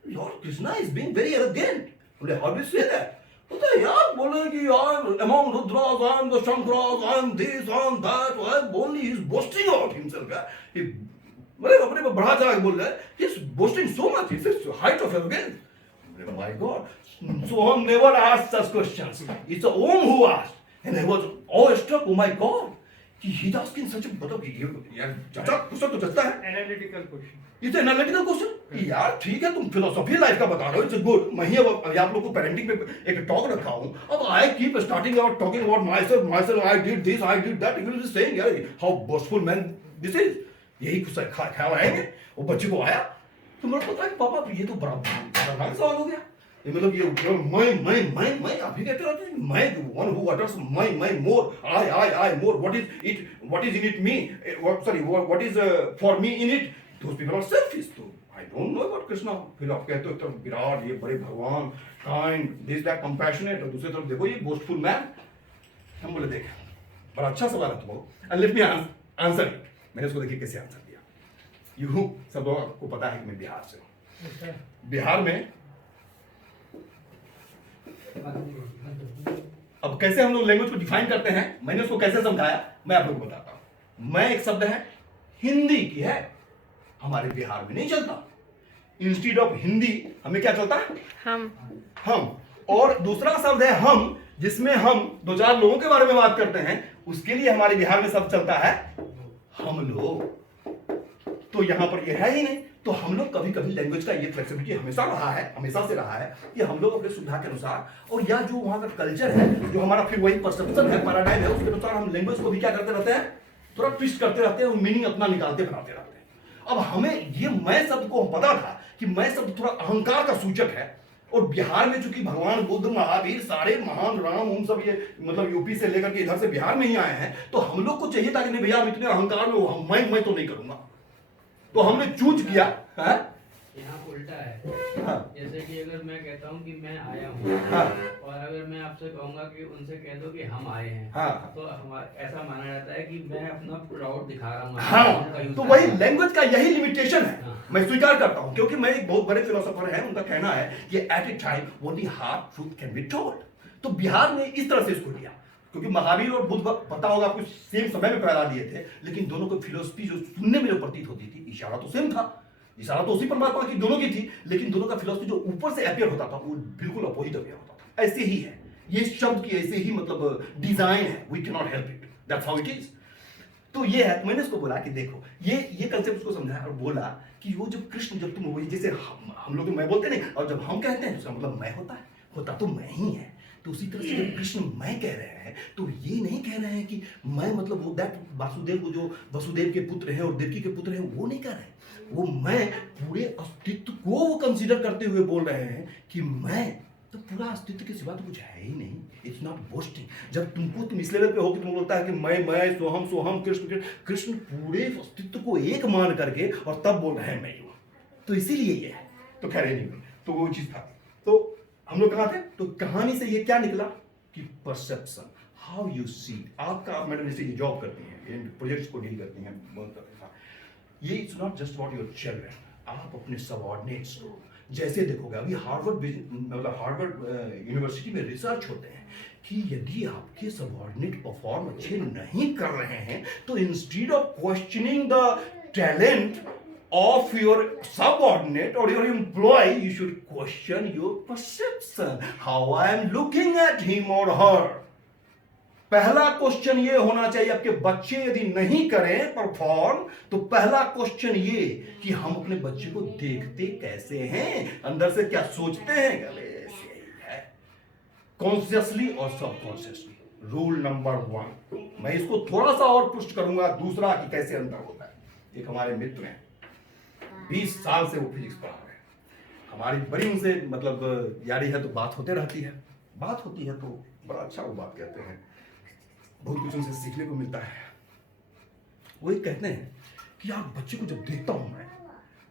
Lord Krishna is being very arrogant. बोले how do you say that? बोलता है यार, बोले कि I am among Rudras, I am the Shankras, I am this, I am that, I am only, he is boasting about himself. He बोले अपने को बढ़ा चढ़ा के बोल रहा है, he is boasting so much, he is height of arrogance. My God, Soham never asked such questions. It's the Om who asked. And I was awestruck, oh my God, कि he's asking such a मतलब यार चाचा question तो चलता है, Analytical question. It's analytical question. यार ठीक है, तुम फिलोसफी लाइफ का बता रहे हो, इट्स गुड। मैं ही अब आप लोग को पेरेंटिंग पे एक टॉक रखा हूं। अब I keep starting out talking about myself, I did this, I did that, you will be saying यार how boastful man this is. यही कुछ ख्याल आएंगे। वो बच्चे को आया तो मेरे को पता है पापा ये तो बड़ा खतरनाक सवाल हो गया। ये मतलब ये मैं आप ही कहते रहते हैं, मैं वन हु अटर्स मैं more, I more, what is in it me, sorry what is for me in it, those people are selfish. तो I don't know about Krishna. फिर आप कहते हो तो विराट, ये बड़े भगवान, काइंड, दिस दैट, कंपैशनेट, और दूसरी तरफ देखो ये बोस्टफुल मैन। हम बोले देख बड़ा अच्छा सवाल है तुम्हारा, and let me answer it. मैंने उसको देखिए कैसे आंसर दिया। यूं सब लोगों को पता है कि मैं बिहार से हूँ। बिहार में अब कैसे हम लोग लैंग्वेज को डिफाइन करते हैं, मैंने उसको कैसे समझाया, मैं आप लोगों को बताता हूँ। मैं एक शब्द है हिंदी की है, हमारे बिहार में नहीं चलता। इंस्टीड ऑफ हिंदी हमें क्या चलता है? हम। और दूसरा शब्द है हम, जिसमें हम 2-4 लोगों के बारे में बात करते हैं, उसके लिए हमारे बिहार में शब्द चलता है हम लोग। तो यहां पर ये है ही नहीं। तो हम लोग कभी कभी लैंग्वेज का ये फ्लेक्सिबिलिटी हमेशा से रहा है कि हम लोग अपने सुविधा के अनुसार, और या जो वहां का कल्चर है, जो हमारा फिर वही परसेप्शन है, पैराडाइम है, उसके अनुसार हम लैंग्वेज को भी क्या करते रहते हैं, थोड़ा ट्विस्ट करते रहते हैं, मीनिंग अपना निकालते बनाते रहते हैं। अब हमें ये मैं शब्द को पता था कि मैं शब्द थोड़ा अहंकार का सूचक है, और बिहार में चूंकि भगवान बुद्ध, महावीर, सारे महान राम उन सब ये मतलब यूपी से लेकर के इधर से बिहार में ही आए हैं, तो हम लोग को चाहिए था कि नहीं भैया इतने अहंकार में मैं तो नहीं करूंगा। तो हमने चूज किया है? यहाँ उल्टा है। हाँ। जैसे कि अगर मैं कहता हूँ कि मैं आया हूँ, हाँ। और अगर मैं आपसे कहूँगा कि उनसे कह दो कि हम आए हैं, हाँ। तो ऐसा माना जाता है कि मैं अपना प्राउड दिखा रहा हूँ। हाँ, तो वही लैंग्वेज का यही लिमिटेशन है। हाँ। मैं स्वीकार करता हूँ, क्योंकि मैं एक बहुत बड़े फिलोसोफर है, उनका कहना है कि at a time only hard truth can be told. तो बिहार ने इस तरह से इसको लिया, क्योंकि महावीर और बुद्ध पता होगा आपको सेम समय में पैदा दिए थे, लेकिन दोनों को फिलोसफी जो सुनने में जो प्रतीत होती थी, इशारा तो सेम था, इशारा तो उसी परमात्मा की दोनों की थी, लेकिन दोनों का फिलोसफी जो ऊपर से अपीयर होता था वो बिल्कुल अपोजिट अपीयर होता था। ऐसे ही है ये शब्द की, ऐसे ही मतलब डिजाइन है, we can not help it, that's how it is. तो ये है, मैंने उसको बोला कि देखो ये कंसेप्ट उसको समझाया और बोला कि वो जब कृष्ण, जब तुम वही जैसे हम लोग तो मैं बोलते नहीं, और जब हम कहते हैं उसका मतलब मैं होता तो मैं ही है। तो उसी तरह से जब कृष्ण मैं कह रहे हैं, तो ये नहीं कह रहे हैं कि मैं मतलब वो दैट वासुदेव को, जो वसुदेव के पुत्र हैं और देवकी के पुत्र हैं, वो नहीं कह रहे हैं। वो मैं पूरे अस्तित्व को वो कंसीडर करते हुए बोल रहे हैं कि मैं तो पूरा अस्तित्व के सिवा तो कुछ है ही नहीं। It's not boasting. जब तुम इस लेवल पे हो कि तुमको लगता है कि मैं सोहम कृष्ण पूरे अस्तित्व को एक मान करके और तब बोल रहे हैं मैं हूं, तो इसीलिए ये है। तो खैर नहीं, तो वो चीज था। तो हम लोग कहाँ थे? तो कहानी से ये क्या निकला कि परसेप्शन, हाउ यू सी। आपका मैडम जैसे ये जॉब करती हैं, इन प्रोजेक्ट्स को डील करती हैं, बहुत करती हैं, ये it's not just about your children, आप अपने सबऑर्डिनेट्स को जैसे देखोगे। अभी हार्वर्ड यूनिवर्सिटी में रिसर्च होते हैं कि यदि आपके सबऑर्डिनेट परफॉर्म अच्छे नहीं कर रहे हैं तो instead of questioning the talent of your subordinate or your employee, you should question your perception, how I am looking at him or her. पहला क्वेश्चन ये होना चाहिए, आपके बच्चे यदि नहीं करें परफॉर्म तो पहला क्वेश्चन ये कि हम अपने बच्चे को देखते कैसे हैं, अंदर से क्या सोचते हैं। कॉन्शियसली और सबकॉन्शियसली। रूल नंबर 1, मैं इसको थोड़ा सा और पुष्ट करूंगा, दूसरा कि कैसे अंतर होता है। एक हमारे मित्र हैं, 20 साल से वो फिजिक्स पढ़ा रहे हैं, हमारी बड़ी उनसे मतलब यारी है, तो बात होते रहती है, बात होती है तो बड़ा अच्छा वो बात कहते हैं, बहुत कुछ उनसे सीखने को मिलता है। वो एक कहते हैं कि यार बच्चे को जब देखता हूं मैं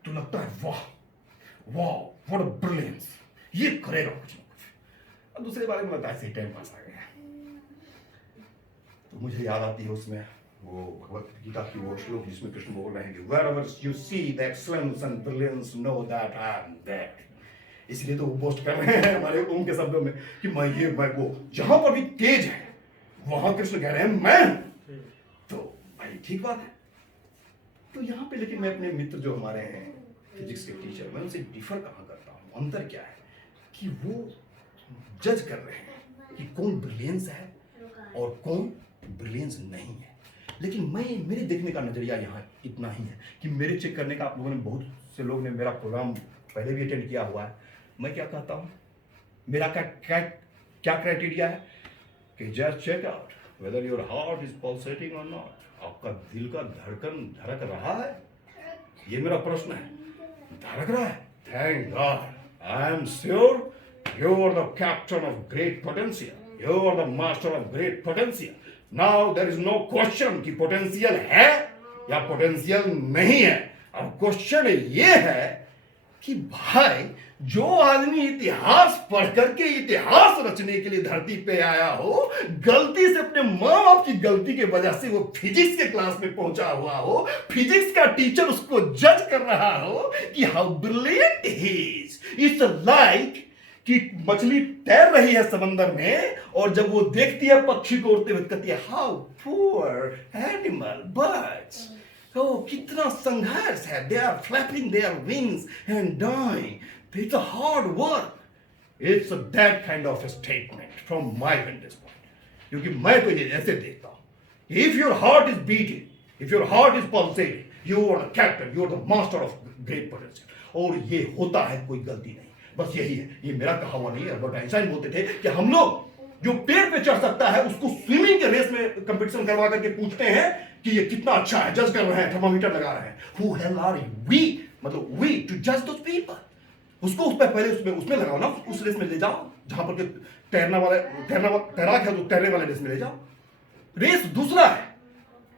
तो लगता है वाह वाह व्हाट अ ब्रिलियंस, ये करेगा कुछ ना कुछ। अब दूसरे बारे में बताया, ऐसे टाइम पास आ गया। तो मुझे याद आती है उसमें वो भगवत गीता की वो श्लोक जिसमें कृष्ण बोल रहे हैं कि wherever you see the excellence and brilliance, know that I am there। इसलिए तो वो बोस्ट कर रहे हैं हमारे ओम के शब्दों में कि मैं वो जहां पर भी तेज है वहां कृष्ण कह रहे हैं मैं। तो भाई ठीक बात है। तो यहाँ पे लेकिन मैं अपने मित्र जो हमारे हैं फिजिक्स के टीचर, मैं उनसे डिफर कहाँ करता हूँ। अंतर क्या है कि वो जज कर रहे हैं कि कौन ब्रिलियंस है और कौन ब्रिलियंस नहीं है। लेकिन मेरे देखने का नजरिया यहाँ इतना ही है कि मेरे चेक करने का, आप लोगों ने बहुत से लोग ने मेरा प्रोग्राम पहले भी अटेंड किया हुआ है। मैं क्या कहता हूँ, मेरा क्या क्राइटेरिया है कि just check out whether your heart is pulsating और नॉट। आपका दिल का धड़कन धड़क रहा है, ये मेरा प्रश्न है। धड़क रहा है, thank God. I am sure you are the captain of great potential, you are the master of great potential. Now there is no question कि पोटेंशियल है या पोटेंशियल नहीं है। अब क्वेश्चन ये है कि भाई जो आदमी इतिहास पढ़ करके इतिहास रचने के लिए धरती पे आया हो, गलती से अपने माँ बाप की गलती के वजह से वो फिजिक्स के क्लास में पहुंचा हुआ हो, फिजिक्स का टीचर उसको जज कर रहा हो कि how brilliant he is. It's like कि मछली तैर रही है समंदर में और जब वो देखती है पक्षी को उड़ते हुए कहती है हाउ पुअर एनिमल बर्ड्स, तो कितना संघर्ष है, they are flapping their wings and dying, it's a hard work. It's that kind of statement from my vantage point, क्योंकि मैं तो ये ऐसे देखता हूं, if your heart is beating, if your heart is pulsating, you are the captain, you are the master of great potential. और ये होता है, कोई गलती नहीं, बस यही है। ये मेरा कहा हुआ नहीं है, अल्बर्ट आइंस्टाइन बोलते थे कि हम लोग जो पेड़ पे चढ़ सकता है उसको स्विमिंग के रेस में कंपटीशन करवा करके पूछते हैं कि ये कितना अच्छा है, जज कर रहे हैं, थर्मामीटर लगा रहे हैं। Who hell are we, मतलब we to judge those people। उसको उस पर पहले उसमें लगाओ ना, उस रेस में ले जाओ जहां पर तैराक है तो तैरने वाले रेस में ले जाओ। रेस दूसरा है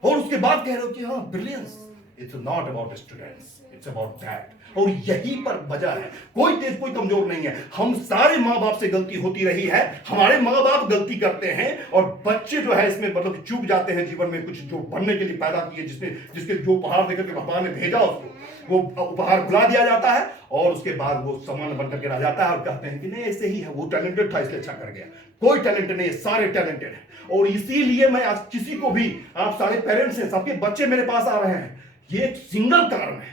और उसके बाद कह रहे हो कि हाँ brilliance. It's not about students, it's about that. और यहीं पर वजह है, कोई तेज कोई कमजोर नहीं है। हम सारे माँ बाप से गलती होती रही है, हमारे माँ बाप गलती करते हैं और बच्चे जो है इसमें मतलब चूक जाते हैं जीवन में, कुछ जो बनने के लिए पैदा किए, जिसके जो उपहार देकर के भगवान ने भेजा उसको, वो उपहार भुला दिया जाता है और उसके बाद वो सामान बन करके रह जाता है और कहते हैं कि नहीं ऐसे ही है, वो टैलेंटेड था इसलिए अच्छा कर गया। कोई टैलेंटेड नहीं है, सारे टैलेंटेड हैं। और इसीलिए मैं आज किसी को भी, आप सारे पेरेंट्स हैं, सबके बच्चे मेरे पास आ रहे हैं, ये एक सिंगल कारण है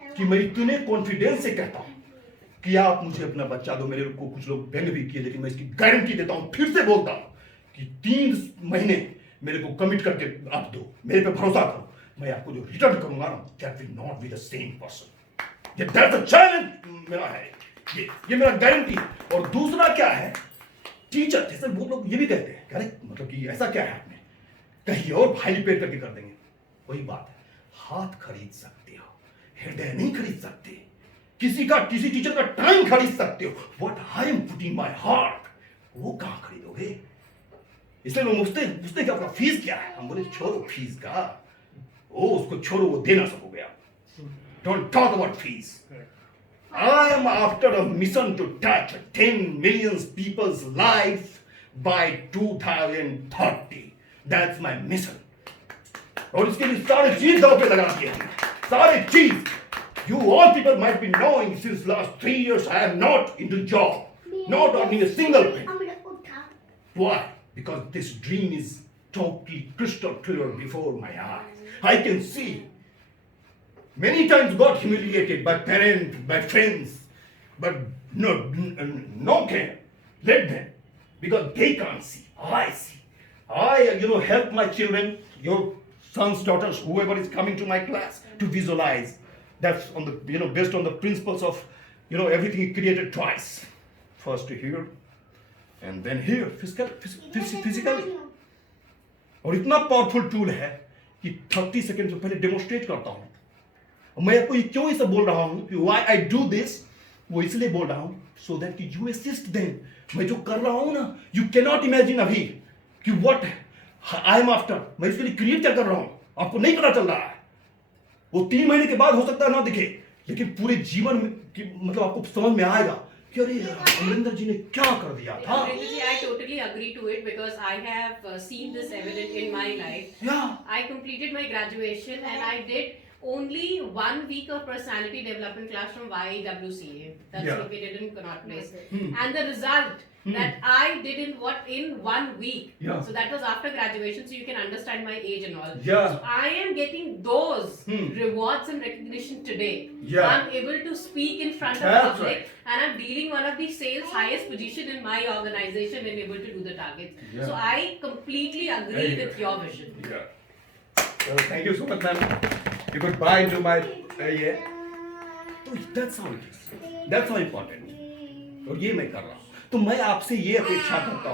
कि मैं इतने कॉन्फिडेंस से कहता हूं कि आप मुझे अपना बच्चा दो। मेरे को कुछ लोग व्यंग भी किए, लेकिन मैं इसकी गारंटी देता हूं, फिर से बोलता हूं कि 3 महीने मेरे को कमिट करके आप दो, मेरे पे भरोसा करो, मैं आपको जो रिटर्न करूंगा ना, that will not be the same person. That's a challenge मेरा है, ये मेरा गारंटी है। और दूसरा क्या है, टीचर जैसे वो लोग ये भी कहते हैं अरे मतलब कि ऐसा क्या है आपने, कहीं और हाईली पेड करके कर देंगे। वही बात है, हाथ खरीद सकते हो, हृदय नहीं खरीद सकते। किसी टीचर का टाइम खरीद सकते हो, what I am putting my heart, वो कहां खरीदोगे। इसलिए लोग पूछते कि आपका फीस क्या है, हम बोले छोड़ो फीस का, ओ उसको छोड़ो, वो दे ना सकोगे आप। Don't talk about fees. I am after a mission to touch 10 million people's life by 2030. That's my mission. और इसके लिए सारे चीज दाव पे लगा दिए हमने. सारे चीज. You all people might be knowing since last 3 years I am not into job. Not earning a single penny. Why? Because this dream is totally crystal clear before my eyes. I can see. Many times got humiliated by parents, by friends, but no care. Let them, because they can't see. I see. I, help my children, your sons, daughters, whoever is coming to my class, to visualize. That's on the, based on the principles of, everything created twice. First here, and then here, physically. और इतना powerful tool है कि 30 second से पहले demonstrate करता हूं. मैं आपको ये क्यों इसे बोल रहा हूं कि व्हाई आई डू दिस, वो इसलिए बोल रहा हूं so that you assist them. मैं जो कर रहा हूं ना, यू कैन नॉट इमेजिन अभी कि व्हाट आई एम आफ्टर. मैं इसके लिए क्रिएट क्या कर रहा हूं, आपको नहीं पता चल रहा है. वो 3 महीने के बाद हो सकता है ना दिखे, लेकिन पूरे जीवन में मतलब आपको समझ में आएगा कि अरे अमरिंदर जी ने क्या कर दिया था. Amrinder ji, I totally agree to it because I have seen this evident in my life. Yeah. I completed my graduation and I did only 1 week of personality development class from YWCA. That's Yeah. located in Connaught Place. Hmm. And the result that I did in 1 week. Yeah. So that was after graduation, so you can understand my age and all. Yeah. So I am getting those Hmm. rewards and recognition today. Yeah. I'm able to speak in front of That's public right. and I'm dealing one of the sales highest position in my organization and able to do the targets. Yeah. So I completely agree Very with good. your vision. Yeah. Well, thank you so much, ma'am. You could buy into my yeah. So that's how it is. That's how important. और ये मैं कर रहा हूँ. तो मैं आपसे ये अपेक्षा करता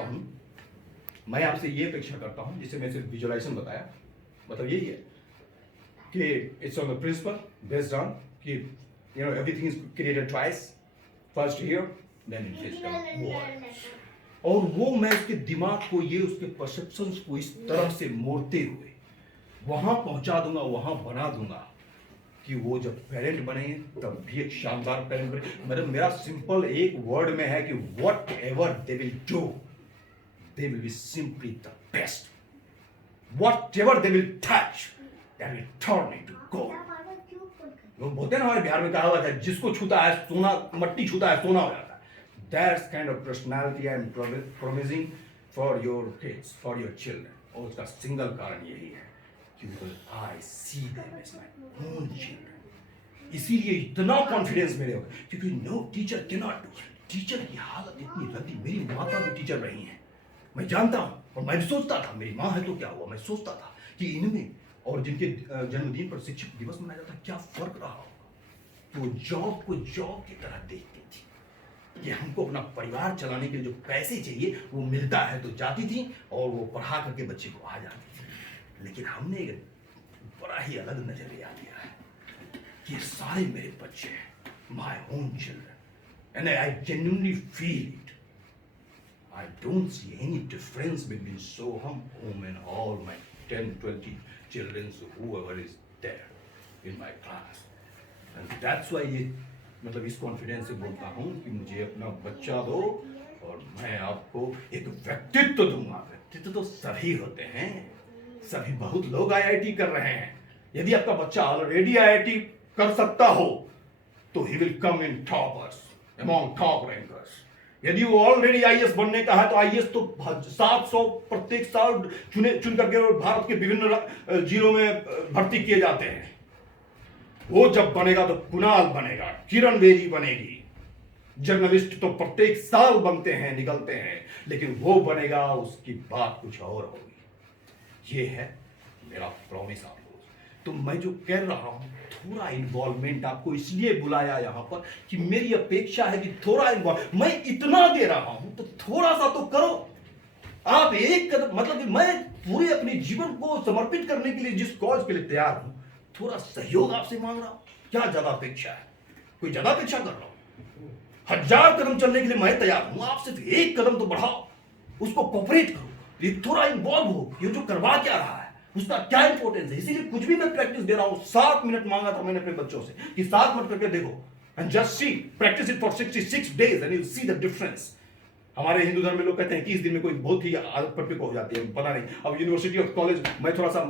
हूँ, जिसे मैं सिर्फ विजुअलाइजेशन बताया, मतलब यही है कि it's on the principle based on कि everything is created twice, first here then in physical world. और वो मैं उसके दिमाग को, ये उसके परसेप्शंस को इस तरह से मोड़ते हुए वहां पहुंचा दूंगा, वहां बना दूंगा कि वो जब पेरेंट बने तब भी एक शानदार पेरेंट बने. मतलब मेरा सिंपल एक वर्ड में है कि what ever they will do, they will be simply the best. What ever they will touch, they will turn into gold. वो बोलते हैं ना, हमारे बिहार में कहा हुआ था, जिसको छूता है सोना, मट्टी छूता है सोना हो जाता है. That's kind of personality I am promising for your kids, for your children. और उसका सिंगल कारण यही है because I see them as my own children. इसीलिए इतना कॉन्फिडेंस मेरे होगा, क्योंकि no teacher can not do. Teacher की हालत इतनी गंदी, मेरी माता भी टीचर रही हैं, मैं जानता हूँ. और मैं सोचता था मेरी माँ है तो क्या हुआ, मैं सोचता था कि इनमें और जिनके जन्मदिन पर शिक्षक दिवस मनाया जाता क्या फर्क रहा होगा. वो जॉब को जॉब की तरह देखती थी कि हमको अपना परिवार चलाने के लिए जो पैसे चाहिए वो मिलता है तो जाती थी और वो पढ़ा करके बच्चे को आ जाती थी. लेकिन हमने एक बड़ा ही अलग नजरिया लिया है कि ये सारे मेरे बच्चे हैं, my own children, and I genuinely feel it. I don't see any difference between Soham, home and all my 10-20 children whoever is there in my class. And that's why ये मतलब इस कॉन्फिडेंस से बोलता हूँ कि मुझे अपना बच्चा दो और मैं आपको एक व्यक्तित्व दूंगा. व्यक्तित्व तो सभी होते हैं, सभी बहुत लोग आईआईटी कर रहे हैं. यदि आपका बच्चा ऑलरेडी आईआईटी कर सकता हो तो he will come in toppers, among top rankers. यदि वो ऑलरेडी आईएएस बनने का है तो आईएएस तो 700 प्रत्येक साल चुन करके भारत के विभिन्न जिलों में भर्ती किए जाते हैं. वो जब बनेगा तो कुणाल बनेगा, किरण बेदी बनेगी. जर्नलिस्ट तो प्रत्येक साल बनते हैं, निकलते हैं, लेकिन वो बनेगा, उसकी बात कुछ और होगी. ये है मेरा प्रॉमिस आप लोग. तो मैं जो कह रहा हूं, थोड़ा इन्वॉल्वमेंट आपको इसलिए बुलाया यहां पर कि मेरी अपेक्षा है कि थोड़ा इन्वॉल्व. मैं इतना दे रहा हूं तो थोड़ा सा तो करो. आप एक कदम, मतलब कि मैं पूरे अपने जीवन को समर्पित करने के लिए जिस कॉज के लिए तैयार हूं, थोड़ा सहयोग आपसे मांग रहा हूं. क्या ज्यादा अपेक्षा है? कोई ज्यादा अपेक्षा कर रहा हूं? 1000 कदम चलने के लिए मैं तैयार हूं. आप सिर्फ एक कदम तो बढ़ाओ, उसको कोऑपरेट करो, ये थोड़ा इन्वॉल्व हो. ये जो करवा क्या रहा है उसका क्या इंपॉर्टेंस है. इसीलिए कुछ भी मैं प्रैक्टिस दे रहा हूं. 7 मिनट मांगा था मैंने अपने बच्चों से कि 7 मिनट करके देखो, And just see, practice it for 66 days and you'll see the difference. हमारे हिंदू धर्म में लोग कहते हैं कि 21 दिन में कोई बहुत ही आदत पर हो जाती है, पता नहीं। अब यूनिवर्सिटी और कॉलेज, मैं थोड़ा सा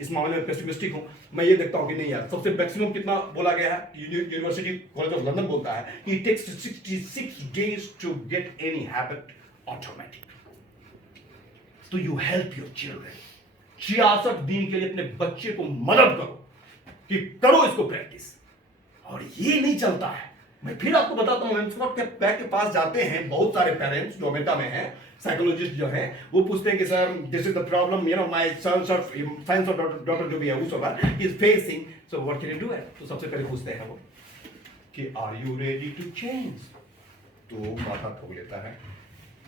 इस मामले में पेसिमिस्टिक हूं। मैं ये देखता हूं कि नहीं यार, सबसे मैक्सिमम कितना बोला गया है, यूनिवर्सिटी कॉलेज ऑफ लंदन बोलता है कि it takes 66 days to get any habit automatic. So you help your children. 66 दिन के लिए अपने बच्चे को मदद करो कि करो इसको प्रैक्टिस। और ये नहीं चलता है, मैं फिर आपको बताता हूं, एमस्कॉट के बैग के पास जाते हैं बहुत सारे पेरेंट्स जो अमेरिका में हैं, साइकोलॉजिस्ट जो हैं, वो पूछते हैं कि sir this is the problem, you know my sons और साइंस और डॉटर जो भी है वो सब is facing, so what can you do it. तो सबसे पहले पूछते हैं वो कि are you ready to change. तो माथा ठोक लेता है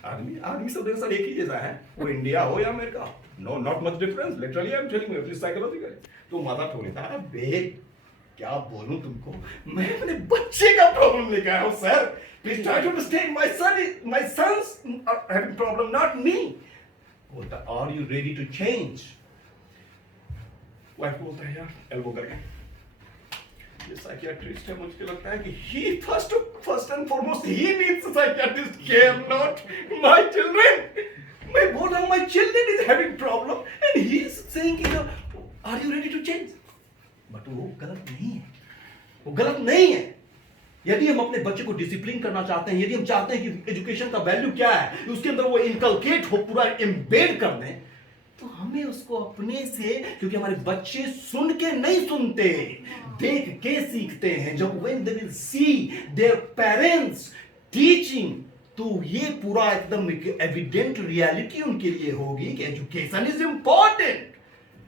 आदमी सब जैसा एक ही जैसा है, वो इंडिया हो या America, no not much difference, literally I am telling you, at least psychologically. तो माथा ठोक लेता है, बे क्या बोलूं तुमको, मैं अपने बच्चे का प्रॉब्लम लेकर आया हूं sir, please try to understand, my sons are having problem not me. बोलता are you ready to change. Wife बोलता है यार एल्बो करके, ये साइकियाट्रिस्ट है, मुझे लगता है कि he first and foremost he needs a psychiatrist care, not my children. मैं बोल रहा हूं my children is having problem and he is saying कि are you ready to change. But वो गलत नहीं है, वो गलत नहीं है। यदि हम अपने बच्चे को डिसिप्लिन करना चाहते हैं, यदि हम चाहते हैं कि एजुकेशन का वैल्यू क्या है उसके अंदर वो इनकलकेट हो, पूरा एम्बेड कर दें, तो हमें उसको अपने से, क्योंकि हमारे बच्चे सुन के नहीं सुनते, देख के सीखते हैं। जब when they will see their parents teaching, तो ये पूरा एकदम एविडेंट रियलिटी उनके लिए होगी कि एजुकेशन इज इंपॉर्टेंट।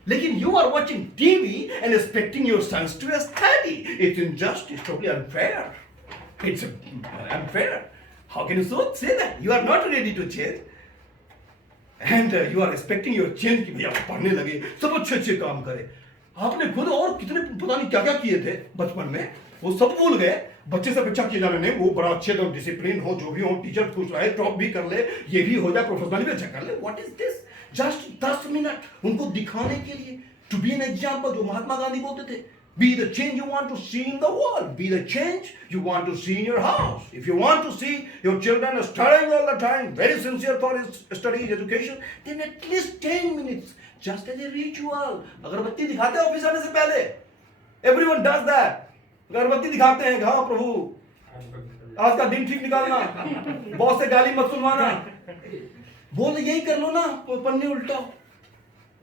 लेकिन you are watching TV and expecting your sons to study. It's injustice, totally unfair. It's unfair. How can you say that? You are not ready to change. And you are expecting your change कि भैया पढ़ने लगे, सब अच्छे काम करे। आपने खुद और कितने पता नहीं क्या क्या किए थे बचपन में, वो सब भूल गए। बच्चे से अपेक्षा किए जाने नहीं, वो बड़ा अच्छे तो डिसिप्लिन हो, जो भी हो, टीचर खुश रहे, टॉप भी कर ले, ये भी हो जाए, प्रोफेशनल भी अच्छा कर ले। What is this? Just 10 minute उनको दिखाने के लिए, टू बी एन एग्जाम्पल, जो महात्मा गांधी बोलते थे, be the change you want to see in the world, be the change you want to see in your house. If you want to see your children studying all the time, very sincere for his studies education, then at least 10 minutes just as a ritual. अगरबत्ती दिखाते हैं office आने से पहले, everyone does that. अगरबत्ती दिखाते हैं, हाँ प्रभु आज का दिन ठीक निकालना, बॉस से गाली मत सुनवाना, बोल यही कर लो ना, पन्ने उल्टाओ।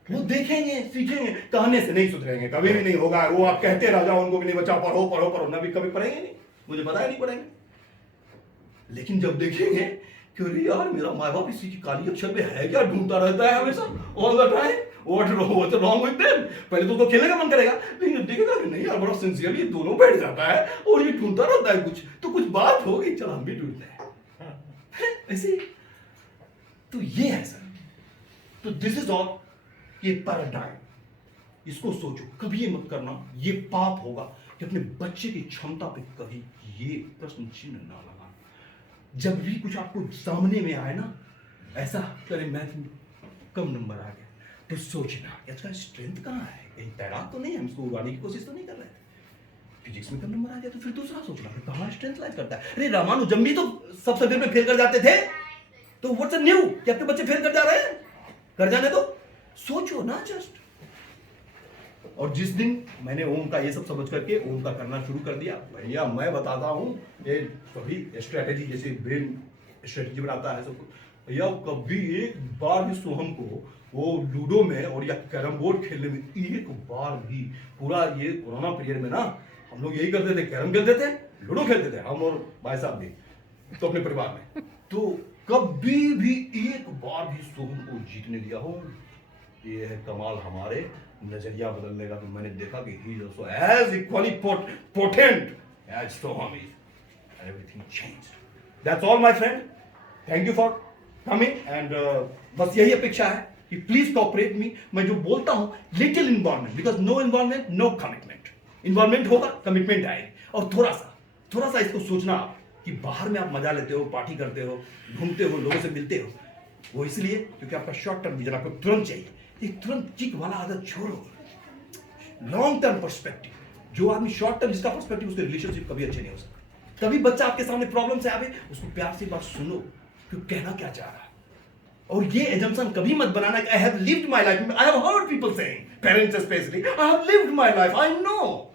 वो देखेंगे, सीखेंगे, कहने से नहीं सुधरेंगे, कभी भी नहीं होगा। वो आप कहते रह जाओ उनको कि नहीं बच्चा पढ़ो पढ़ो पढ़ो, ना भी कभी पढ़ेंगे नहीं, मुझे पता है नहीं पढ़ेंगे। लेकिन जब देखेंगे कि अरे यार मेरा माँ बाप इसी की काली अक्षर में है क्या, ढूंढता रहता है हमेशा all the time, what wrong with them. पहले तो खेलने का मन करेगा, लेकिन देखेगा कि नहीं यार बड़ा सिंसियरली दोनों बैठ जाता है और ये ढूंढता रहता है कुछ, तो कुछ बात होगी, चल हम भी ढूंढते हैं ऐसे। तो ये है सर, तो दिस इज ऑल, ये पैराडाइम, इसको सोचो, कभी ये मत करना, ये पाप होगा कि अपने बच्चे की क्षमता पे कभी ये प्रश्न चिन्ह ना लगाना। जब भी कुछ आपको सामने में आए ना, ऐसा करे मैथ में कम नंबर आ गया, तो सोचना इसका स्ट्रेंथ कहाँ है, कहीं तैराक तो नहीं है, हम इसको उड़ाने की कोशिश तो नहीं कर रहे थे। फिजिक्स में कम नंबर आ गया तो फिर दूसरा सोचना फिर कहाँ स्ट्रेंथ लाइज करता है। अरे रामानुजम भी तो सब सब्जेक्ट में फेल कर जाते थे, तो व्हाट्स न्यू कि आपके बच्चे फेल कर जा रहे हैं, कर जाने दो, सोचो ना जस्ट। और जिस दिन मैंने ओम का ये सब समझ करके ओम का करना शुरू कर दिया, भैया मैं बताता हूँ ये सभी स्ट्रेटेजी, जैसे ब्रेन स्ट्रेटेजी बनाता है सब कुछ, भैया कभी एक बार भी सोहम को वो लूडो में और या कैरम बोर्ड खेलने में एक बार भी, पूरा ये कोरोना पीरियड में ना हम लोग यही करते थे, कैरम खेलते थे, लूडो खेलते थे, हम और भाई साहब भी तो अपने परिवार में, तो कभी भी एक बार भी सोहम को जीतने दिया हो। ये है कमाल हमारे नजरिया बदलने का। तो मैंने देखा कि he is also as equally potent as Soham is, and everything changed. That's all my friend, thank you for coming and बस यही अपेक्षा है कि प्लीज कोऑपरेट मी। मैं जो बोलता हूं little involvement, because no involvement no commitment. Involvement होगा कमिटमेंट आएगी, और थोड़ा सा इसको सोचना कि बाहर में आप मजा लेते हो, पार्टी करते हो, घूमते हो, लोगों से मिलते हो, वो इसलिए क्योंकि आपका शॉर्ट टर्म विजन आपको तुरंत चाहिए। एक तुरंत किक वाला आदत छोड़ो, लॉन्ग टर्म पर्सपेक्टिव। जो आदमी शॉर्ट टर्म जिसका पर्सपेक्टिव, उसके रिलेशनशिप कभी अच्छे नहीं हो सकते। कभी बच्चा आपके सामने प्रॉब्लम से आवे, उसको प्यार से बात सुनो कि वो कहना क्या चाह रहा है। और ये एजम्पशन कभी मत बनाना कि I have lived my life. I have heard people saying, parents specially, I have lived my life, I know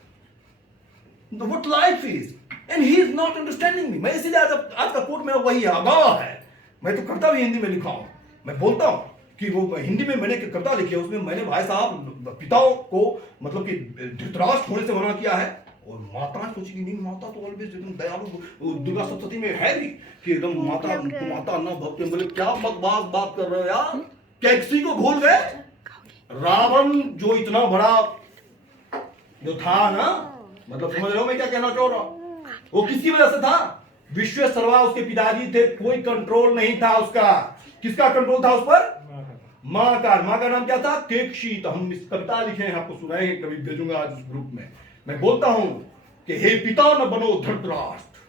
what life is and he is not understanding me. मैं इसीलिए आज का कोट मेरा वही है, आगाह है। मैं तो कविता भी हिंदी में लिखा हूं। मैं बोलता हूं कि वो हिंदी में मैंने कविता लिखी है, उसमें मैंने भाई साहब पिताओं को मतलब कि धृतराष्ट्र होने से मना किया है। और माताएं सोचेगी नहीं, माता तो ऑलवेज एकदम दयालु, दुर्गा सप्तशती में है भी कि एकदम माता न भक्ति। बोले क्या बकवास बात कर रहे हो यार, क्या किसी को भूल गए? रावण जो इतना बड़ा जो था ना, मतलब समझ रहे हो मैं क्या कहना चाह रहा हूं? वो किसकी वजह से था? विश्वेश्वरवा उसके पिताजी थे, कोई कंट्रोल नहीं था उसका। किसका कंट्रोल था उस पर? माँ का। माँ का नाम क्या था? केकशी। तो हम इस कविता लिखे हैं, आपको सुनाएंगे, कभी भेजूंगा आज उस ग्रुप में। मैं बोलता हूं कि हे पिता न बनो धृतराष्ट्र,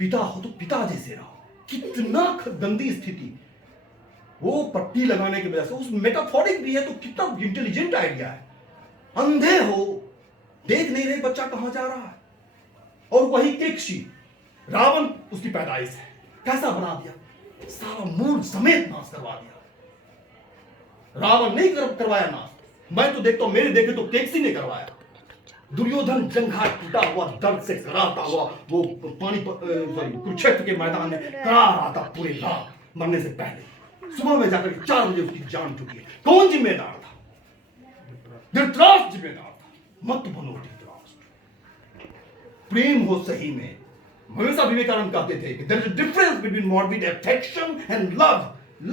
पिता हो तो पिता जैसे रहो। कितना गंदी स्थिति, वो पट्टी लगाने की वजह से। उस मेटाफोरिक भी है तो कितना इंटेलिजेंट आइडिया है। अंधे हो, देख नहीं रहे बच्चा कहां जा रहा है। और वही केकशी, रावण उसकी पैदाइश है, कैसा बना दिया, सारा मूल समेत नाश करवा दिया। रावण नहीं करवाया नाश, मैं तो देखता हूं, मेरे देखे तो केकसी ने करवाया। दुर्योधन जंघाट टूटा हुआ, दर्द से कराता हुआ, वो कुरुक्षेत्र के मैदान में करा रहा था पूरे रात मरने से पहले। सुबह में जाकर 4 बजे उसकी जान चुकी है। कौन जिम्मेदार था? धृतराष्ट्र जिम्मेदार था। मत बनो धृतराष्ट्र। प्रेम हो सही में। हमेशा विवेकानंद कहते थे कि there is a difference between morbid affection and love.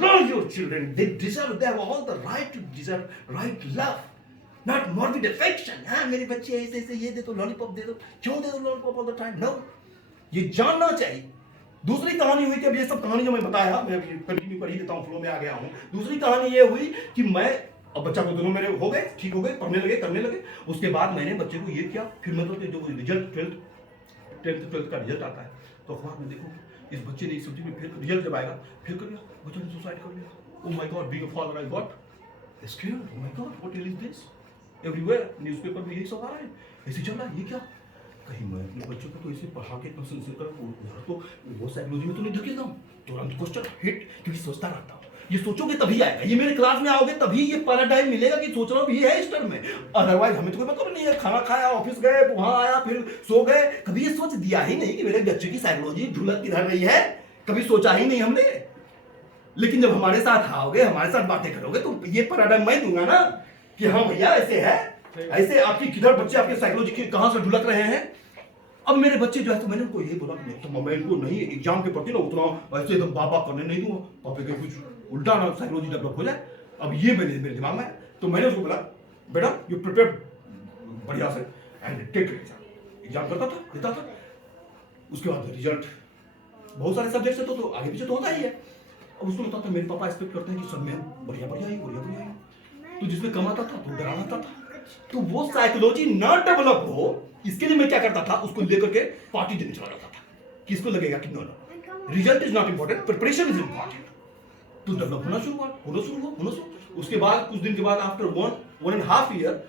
Love your children. They have all the right to deserve right love. Not morbid affection. हाँ मेरे बच्चे ऐसे ऐसे, ये दे दो लॉलीपॉप दे दो, क्यों दे दो lollipop all the time? No, ये जानना चाहिए। दूसरी कहानी हुई कि अब ये सब कहानी जो मैं बताया, मैं कंटिन्यू कर ही देता हूँ, फ्लो में आ गया हूँ। दूसरी कहानी ये हुई कि मैं, अब बच्चा को दोनों मेरे हो गए, ठीक हो गए, पढ़ने लगे, करने लगे। उसके बाद मैंने बच्चे को ये किया, फिर मतलब जो रिजल्ट 10th-12th का रिजल्ट आता है तो अखबार में देखो इस बच्चे ने इस सब्जेक्ट में फेल, रिजल्ट जब आएगा फेल कर लिया, बच्चे ने सुसाइड कर लिया। Oh my God, being a father I got scared. Oh my God, what is this? Everywhere newspaper में यही सब आ रहा है, ऐसे चल रहा है, ये क्या? कहीं मैं अपने बच्चों को तो ऐसे पढ़ा के इतना सिंसियर कर, तो वो साइकोलॉजी में तो नहीं धकेलता हूँ, तुरंत क्वेश्चन हिट, क्योंकि सोचता रहता हूँ। ये सोचोगे तभी आएगा, ये मेरे क्लास में आओगे तभी ये पैराडाइम मिलेगा कि सोच रहा हूँ ये है इस टर्म में। अदरवाइज हमें तो कोई मतलब नहीं है, खाना खाया, ऑफिस गए, वहां आया, फिर सो गए, कभी ये सोच दिया ही नहीं कि मेरे बच्चे की साइकोलॉजी ढुलक किधर रही है, कभी सोचा ही नहीं हमने। लेकिन जब हमारे साथ आओगे, हमारे साथ बातें करोगे तो ये पैराडाइम मैं दूंगा ना कि हाँ भैया ऐसे है, ऐसे आपकी किधर बच्चे आपके साइकोलॉजी कहां से ढुलक रहे हैं। अब मेरे बच्चे जो है, तो मैंने उनको यही बोला कि तो मैं इनको नहीं एग्जाम के प्रति ना उतना ऐसे एकदम बाबा करने नहीं दूंगा, पापे के कुछ उल्टा ना साइकोलॉजी डेवलप हो जाए। अब ये मेरे दिमाग में, तो मैंने उसको बोला बेटा यू प्रिपेयर बढ़िया से एंड टेक एग्जाम करता था, देता था। उसके बाद रिजल्ट बहुत सारे सब्जेक्ट से तो आगे पीछे तो होता ही है। अब उसको लगता था मेरे पापा एक्सपेक्ट करते हैं कि सब में बढ़िया बढ़िया ही, तो जिसमें कमाता था तो डरा रहता था। तो वो साइकोलॉजी ना डेवलप हो, इसके लिए मैं क्या करता था, उसको लेकर के पार्टी देने चला जाता था कि इसको लगेगा कि no result is not important, preparation is important. तो डेवलप होना शुरू। उसके बाद कुछ दिन के बाद आफ्टर 1.5 ईयर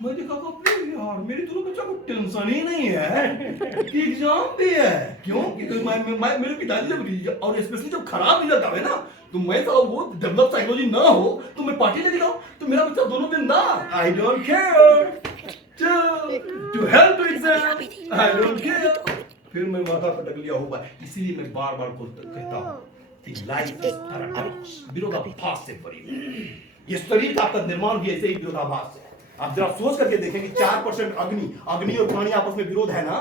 मैं देखा कि यार मेरे दोनों बच्चा को टेंशन ही नहीं है कि एग्जाम भी है। क्यों? क्योंकि मेरे पिताजी जब, और स्पेशली जब खराब रिजल्ट आवे ना, तो मैं तो वो डेवलप साइकोलॉजी ना हो तो मैं पार्टी लेके जाऊं, तो मेरा बच्चा दोनों दिन ना, I don't care to help exam, I don't care. फिर मैं माथा पटक लिया होगा। इसीलिए मैं बार बार कहता हूँ कि लाइफ इज पैराडॉक्स, विरोधाभास से भरी हुई। ये शरीर का आपका निर्माण भी ऐसे ही विरोधाभास है। आप जरा सोच करके देखें कि 4% अग्नि और पानी आपस में विरोध है ना,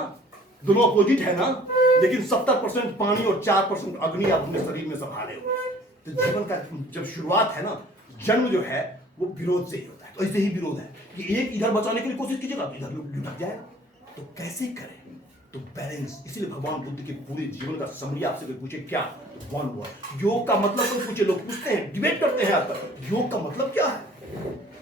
दोनों अपोजिट है ना, लेकिन 70% पानी और 4% अग्नि आप अपने शरीर में संभाले हो। तो जीवन का जब शुरुआत है ना, जन्म जो है वो विरोध से ही होता है। तो ऐसे ही विरोध है कि एक इधर बचाने के लिए कोशिश कीजिएगा तो इधर लुढ़क जाएगा, तो कैसे करें? तो बैलेंस। इसीलिए भगवान बुद्ध के पूरे जीवन का समरी आपसे कोई पूछे क्या, वन वर्ड। योग का मतलब कोई पूछे, लोग पूछते हैं, डिबेट करते हैं आज तक, योग का मतलब क्या है?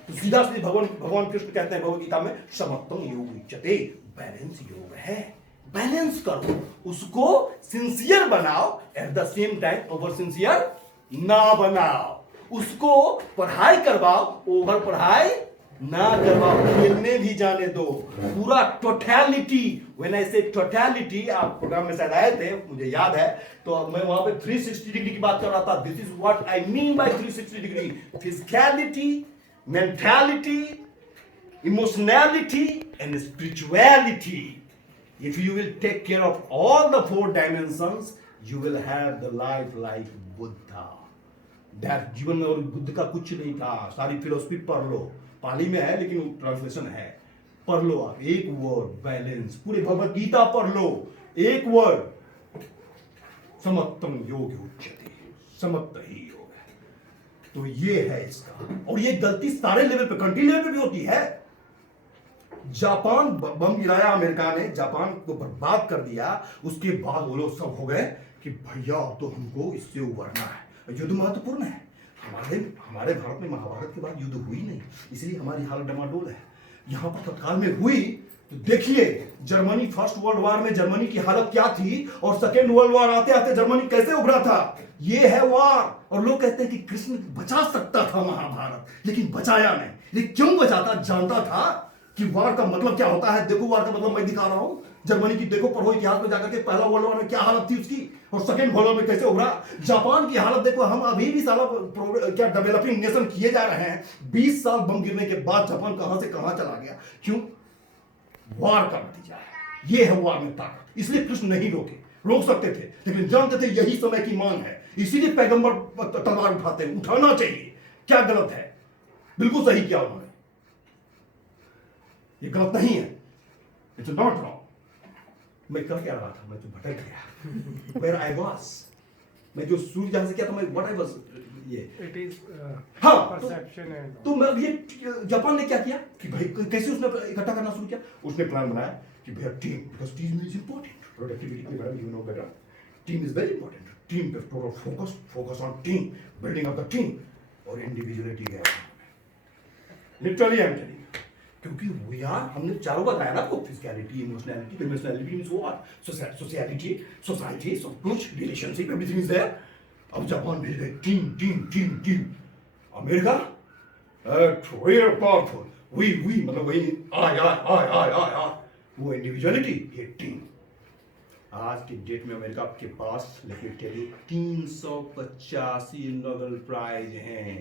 तो सीधा सीधे भगवान कृष्ण कहते हैं भगवद गीता में, समत्वम योग उच्यते, बैलेंस योग है। बैलेंस करो, उसको सिंसियर बनाओ, at the same time over sincere ना बनाओ। उसको पढ़ाई करवाओ, ओवर पढ़ाई ना करवाओ, खेलने भी जाने दो, पूरा टोटलिटी। व्हेन आई से टोटलिटी, आप प्रोग्राम में शायद आए थे, मुझे याद है, तो मैं वहां पे 360 डिग्री की बात कर रहा था। This is what I mean by 360 degree. Physicality, mentality, emotionality and spirituality. If you will take care of all the 4 dimensions, you will have the life like Buddha. That जीवन में और बुद्ध का कुछ नहीं था। सारी फिलोसफी पढ़ लो, पाली में है लेकिन ट्रांसलेशन है, पढ़ लो आप। एक वर्ड बैलेंस, पूरे भगवत गीता पढ़ लो, एक वर्ड समत्तम योग उच्यते, समत्त ही योग है। तो ये है इसका। और ये गलती सारे लेवल पे, कंट्री लेवल पे भी होती है। जापान बम गिराया, अमेरिका ने जापान को बर्बाद कर दिया। उसके बाद वो लोग सब हो गए कि भैया तो हमको इससे उबरना है। युद्ध महत्वपूर्ण है। हमारे भारत में महाभारत के बाद युद्ध हुई नहीं, इसलिए हमारी हालत डमाडोल है। यहाँ पर तत्काल में हुई तो देखिए, जर्मनी फर्स्ट वर्ल्ड वॉर में जर्मनी की हालत क्या थी, और सेकेंड वर्ल्ड वॉर आते आते जर्मनी कैसे उभरा था। ये है वार। और लोग कहते हैं कि कृष्ण बचा सकता था महाभारत, लेकिन बचाया नहीं। लेकिन क्यों बचाता? जानता था कि वार का मतलब क्या होता है। देखो वार का मतलब मैं दिखा रहा हूं। जर्मनी की देखो, पढ़ो इतिहास में जाकर के, पहला वर्ल्ड वॉर में क्या हालत थी उसकी, और सेकंड वर्ल्ड वॉर में कैसे उभरा। जापान की हालत देखो। हम अभी भी साला क्या डेवलपिंग नेशन किए जा रहे हैं। 20 साल बम गिरने के बाद जापान कहां से कहां चला गया। क्यों? वार का नतीजा है। ये है वार में ताकत। इसलिए कृष्ण नहीं रोक सकते थे, लेकिन जानते थे यही समय की मांग है। इसीलिए पैगंबर तलवार उठाते हैं। उठाना चाहिए। क्या गलत है? बिल्कुल सही किया उन्होंने। ये गलत नहीं है। It's not wrong. मैं कर क्या रहा था? मैं तो भटक गया। Where I was, मैं जो सूर्य जहां से किया था, मैं what I was, ये It is हाँ, perception and तो मैं ये जापान ने क्या किया कि भाई कैसे उसने इकट्ठा करना शुरू किया। उसने प्लान बनाया कि भैया team, because team is important. Productivity के बारे में you know better. Team is very important. Team पे total focus on team, building of the team, और इंडिविजुअलिटी गया। लिटरली आई एम टेलिंग, क्योंकि वी आर, हमने चारों बताया ना आपको, physicality, emotionality, personality means what, society, society, सब कुछ, रिलेशनशिप, एवरीथिंग इज देयर। अब जापान भेज गए team team team team. America very powerful, we मतलब वही आई, वो इंडिविजुअलिटी, ये टीम। आज की डेट में अमेरिका के पास, let me tell you, 385 Nobel prize हैं।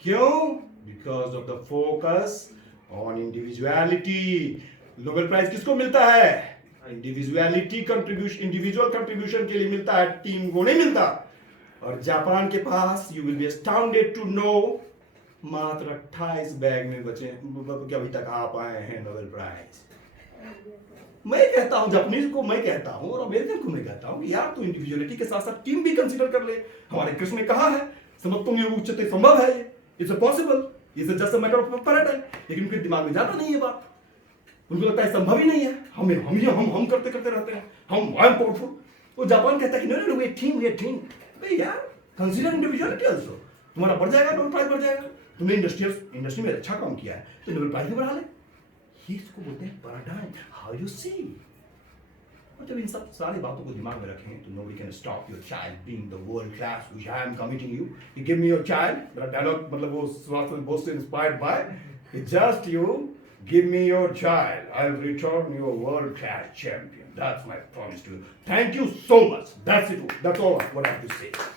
क्यों? Because of the focus on individuality. Nobel prize किसको मिलता है? इंडिविजुअलिटी कंट्रीब्यूशन, इंडिविजुअल कंट्रीब्यूशन के लिए मिलता है, टीम को नहीं मिलता। और जापान के पास, you will be astounded to know, मात्र 28 बैग में बचे कि अभी तक आ पाए हैं नोबेल प्राइज। मैं कहता हूं जापानीज को, मैं कहता हूं, और अमेरिकन को मैं कहता हूं कि यार, तो इंडिविजुअलिटी के साथ साथ टीम भी कंसीडर कर ले। हमारे कृष्ण ने कहा है, समत्वम योग उच्यते, संभव है ये, it's possible, it's just a matter of paradigm. लेकिन उनके दिमाग में जाता नहीं है बात। उनको लगता है संभव ही नहीं है। हम करते रहते हैं, हम आई एम पावरफुल। वो जापान कहता है कि नो वे टीम। भाई यार, कंसीडर इंडिविजुअलिटी आल्सो। तुम्हारा बढ़ जाएगा, नोबेल प्राइज बढ़ जाएगा। तुमने इंडस्ट्री में अच्छा काम किया है तो नोबेल प्राइज भी बढ़ा ले। ये इसको बोलते हैं पैराडाइम, हाउ यू सी। और जब इन सब सारी बातों को दिमाग में रखेंगे तो nobody can stop your child being the world class which I am committing you. You give me your child, मेरा डायलॉग मतलब वो सुभाष चंद्र बोस से inspired by, just you give me your child, I'll return your world class champion. That's my promise to you. Thank you so much. That's it. That's all what I have to say.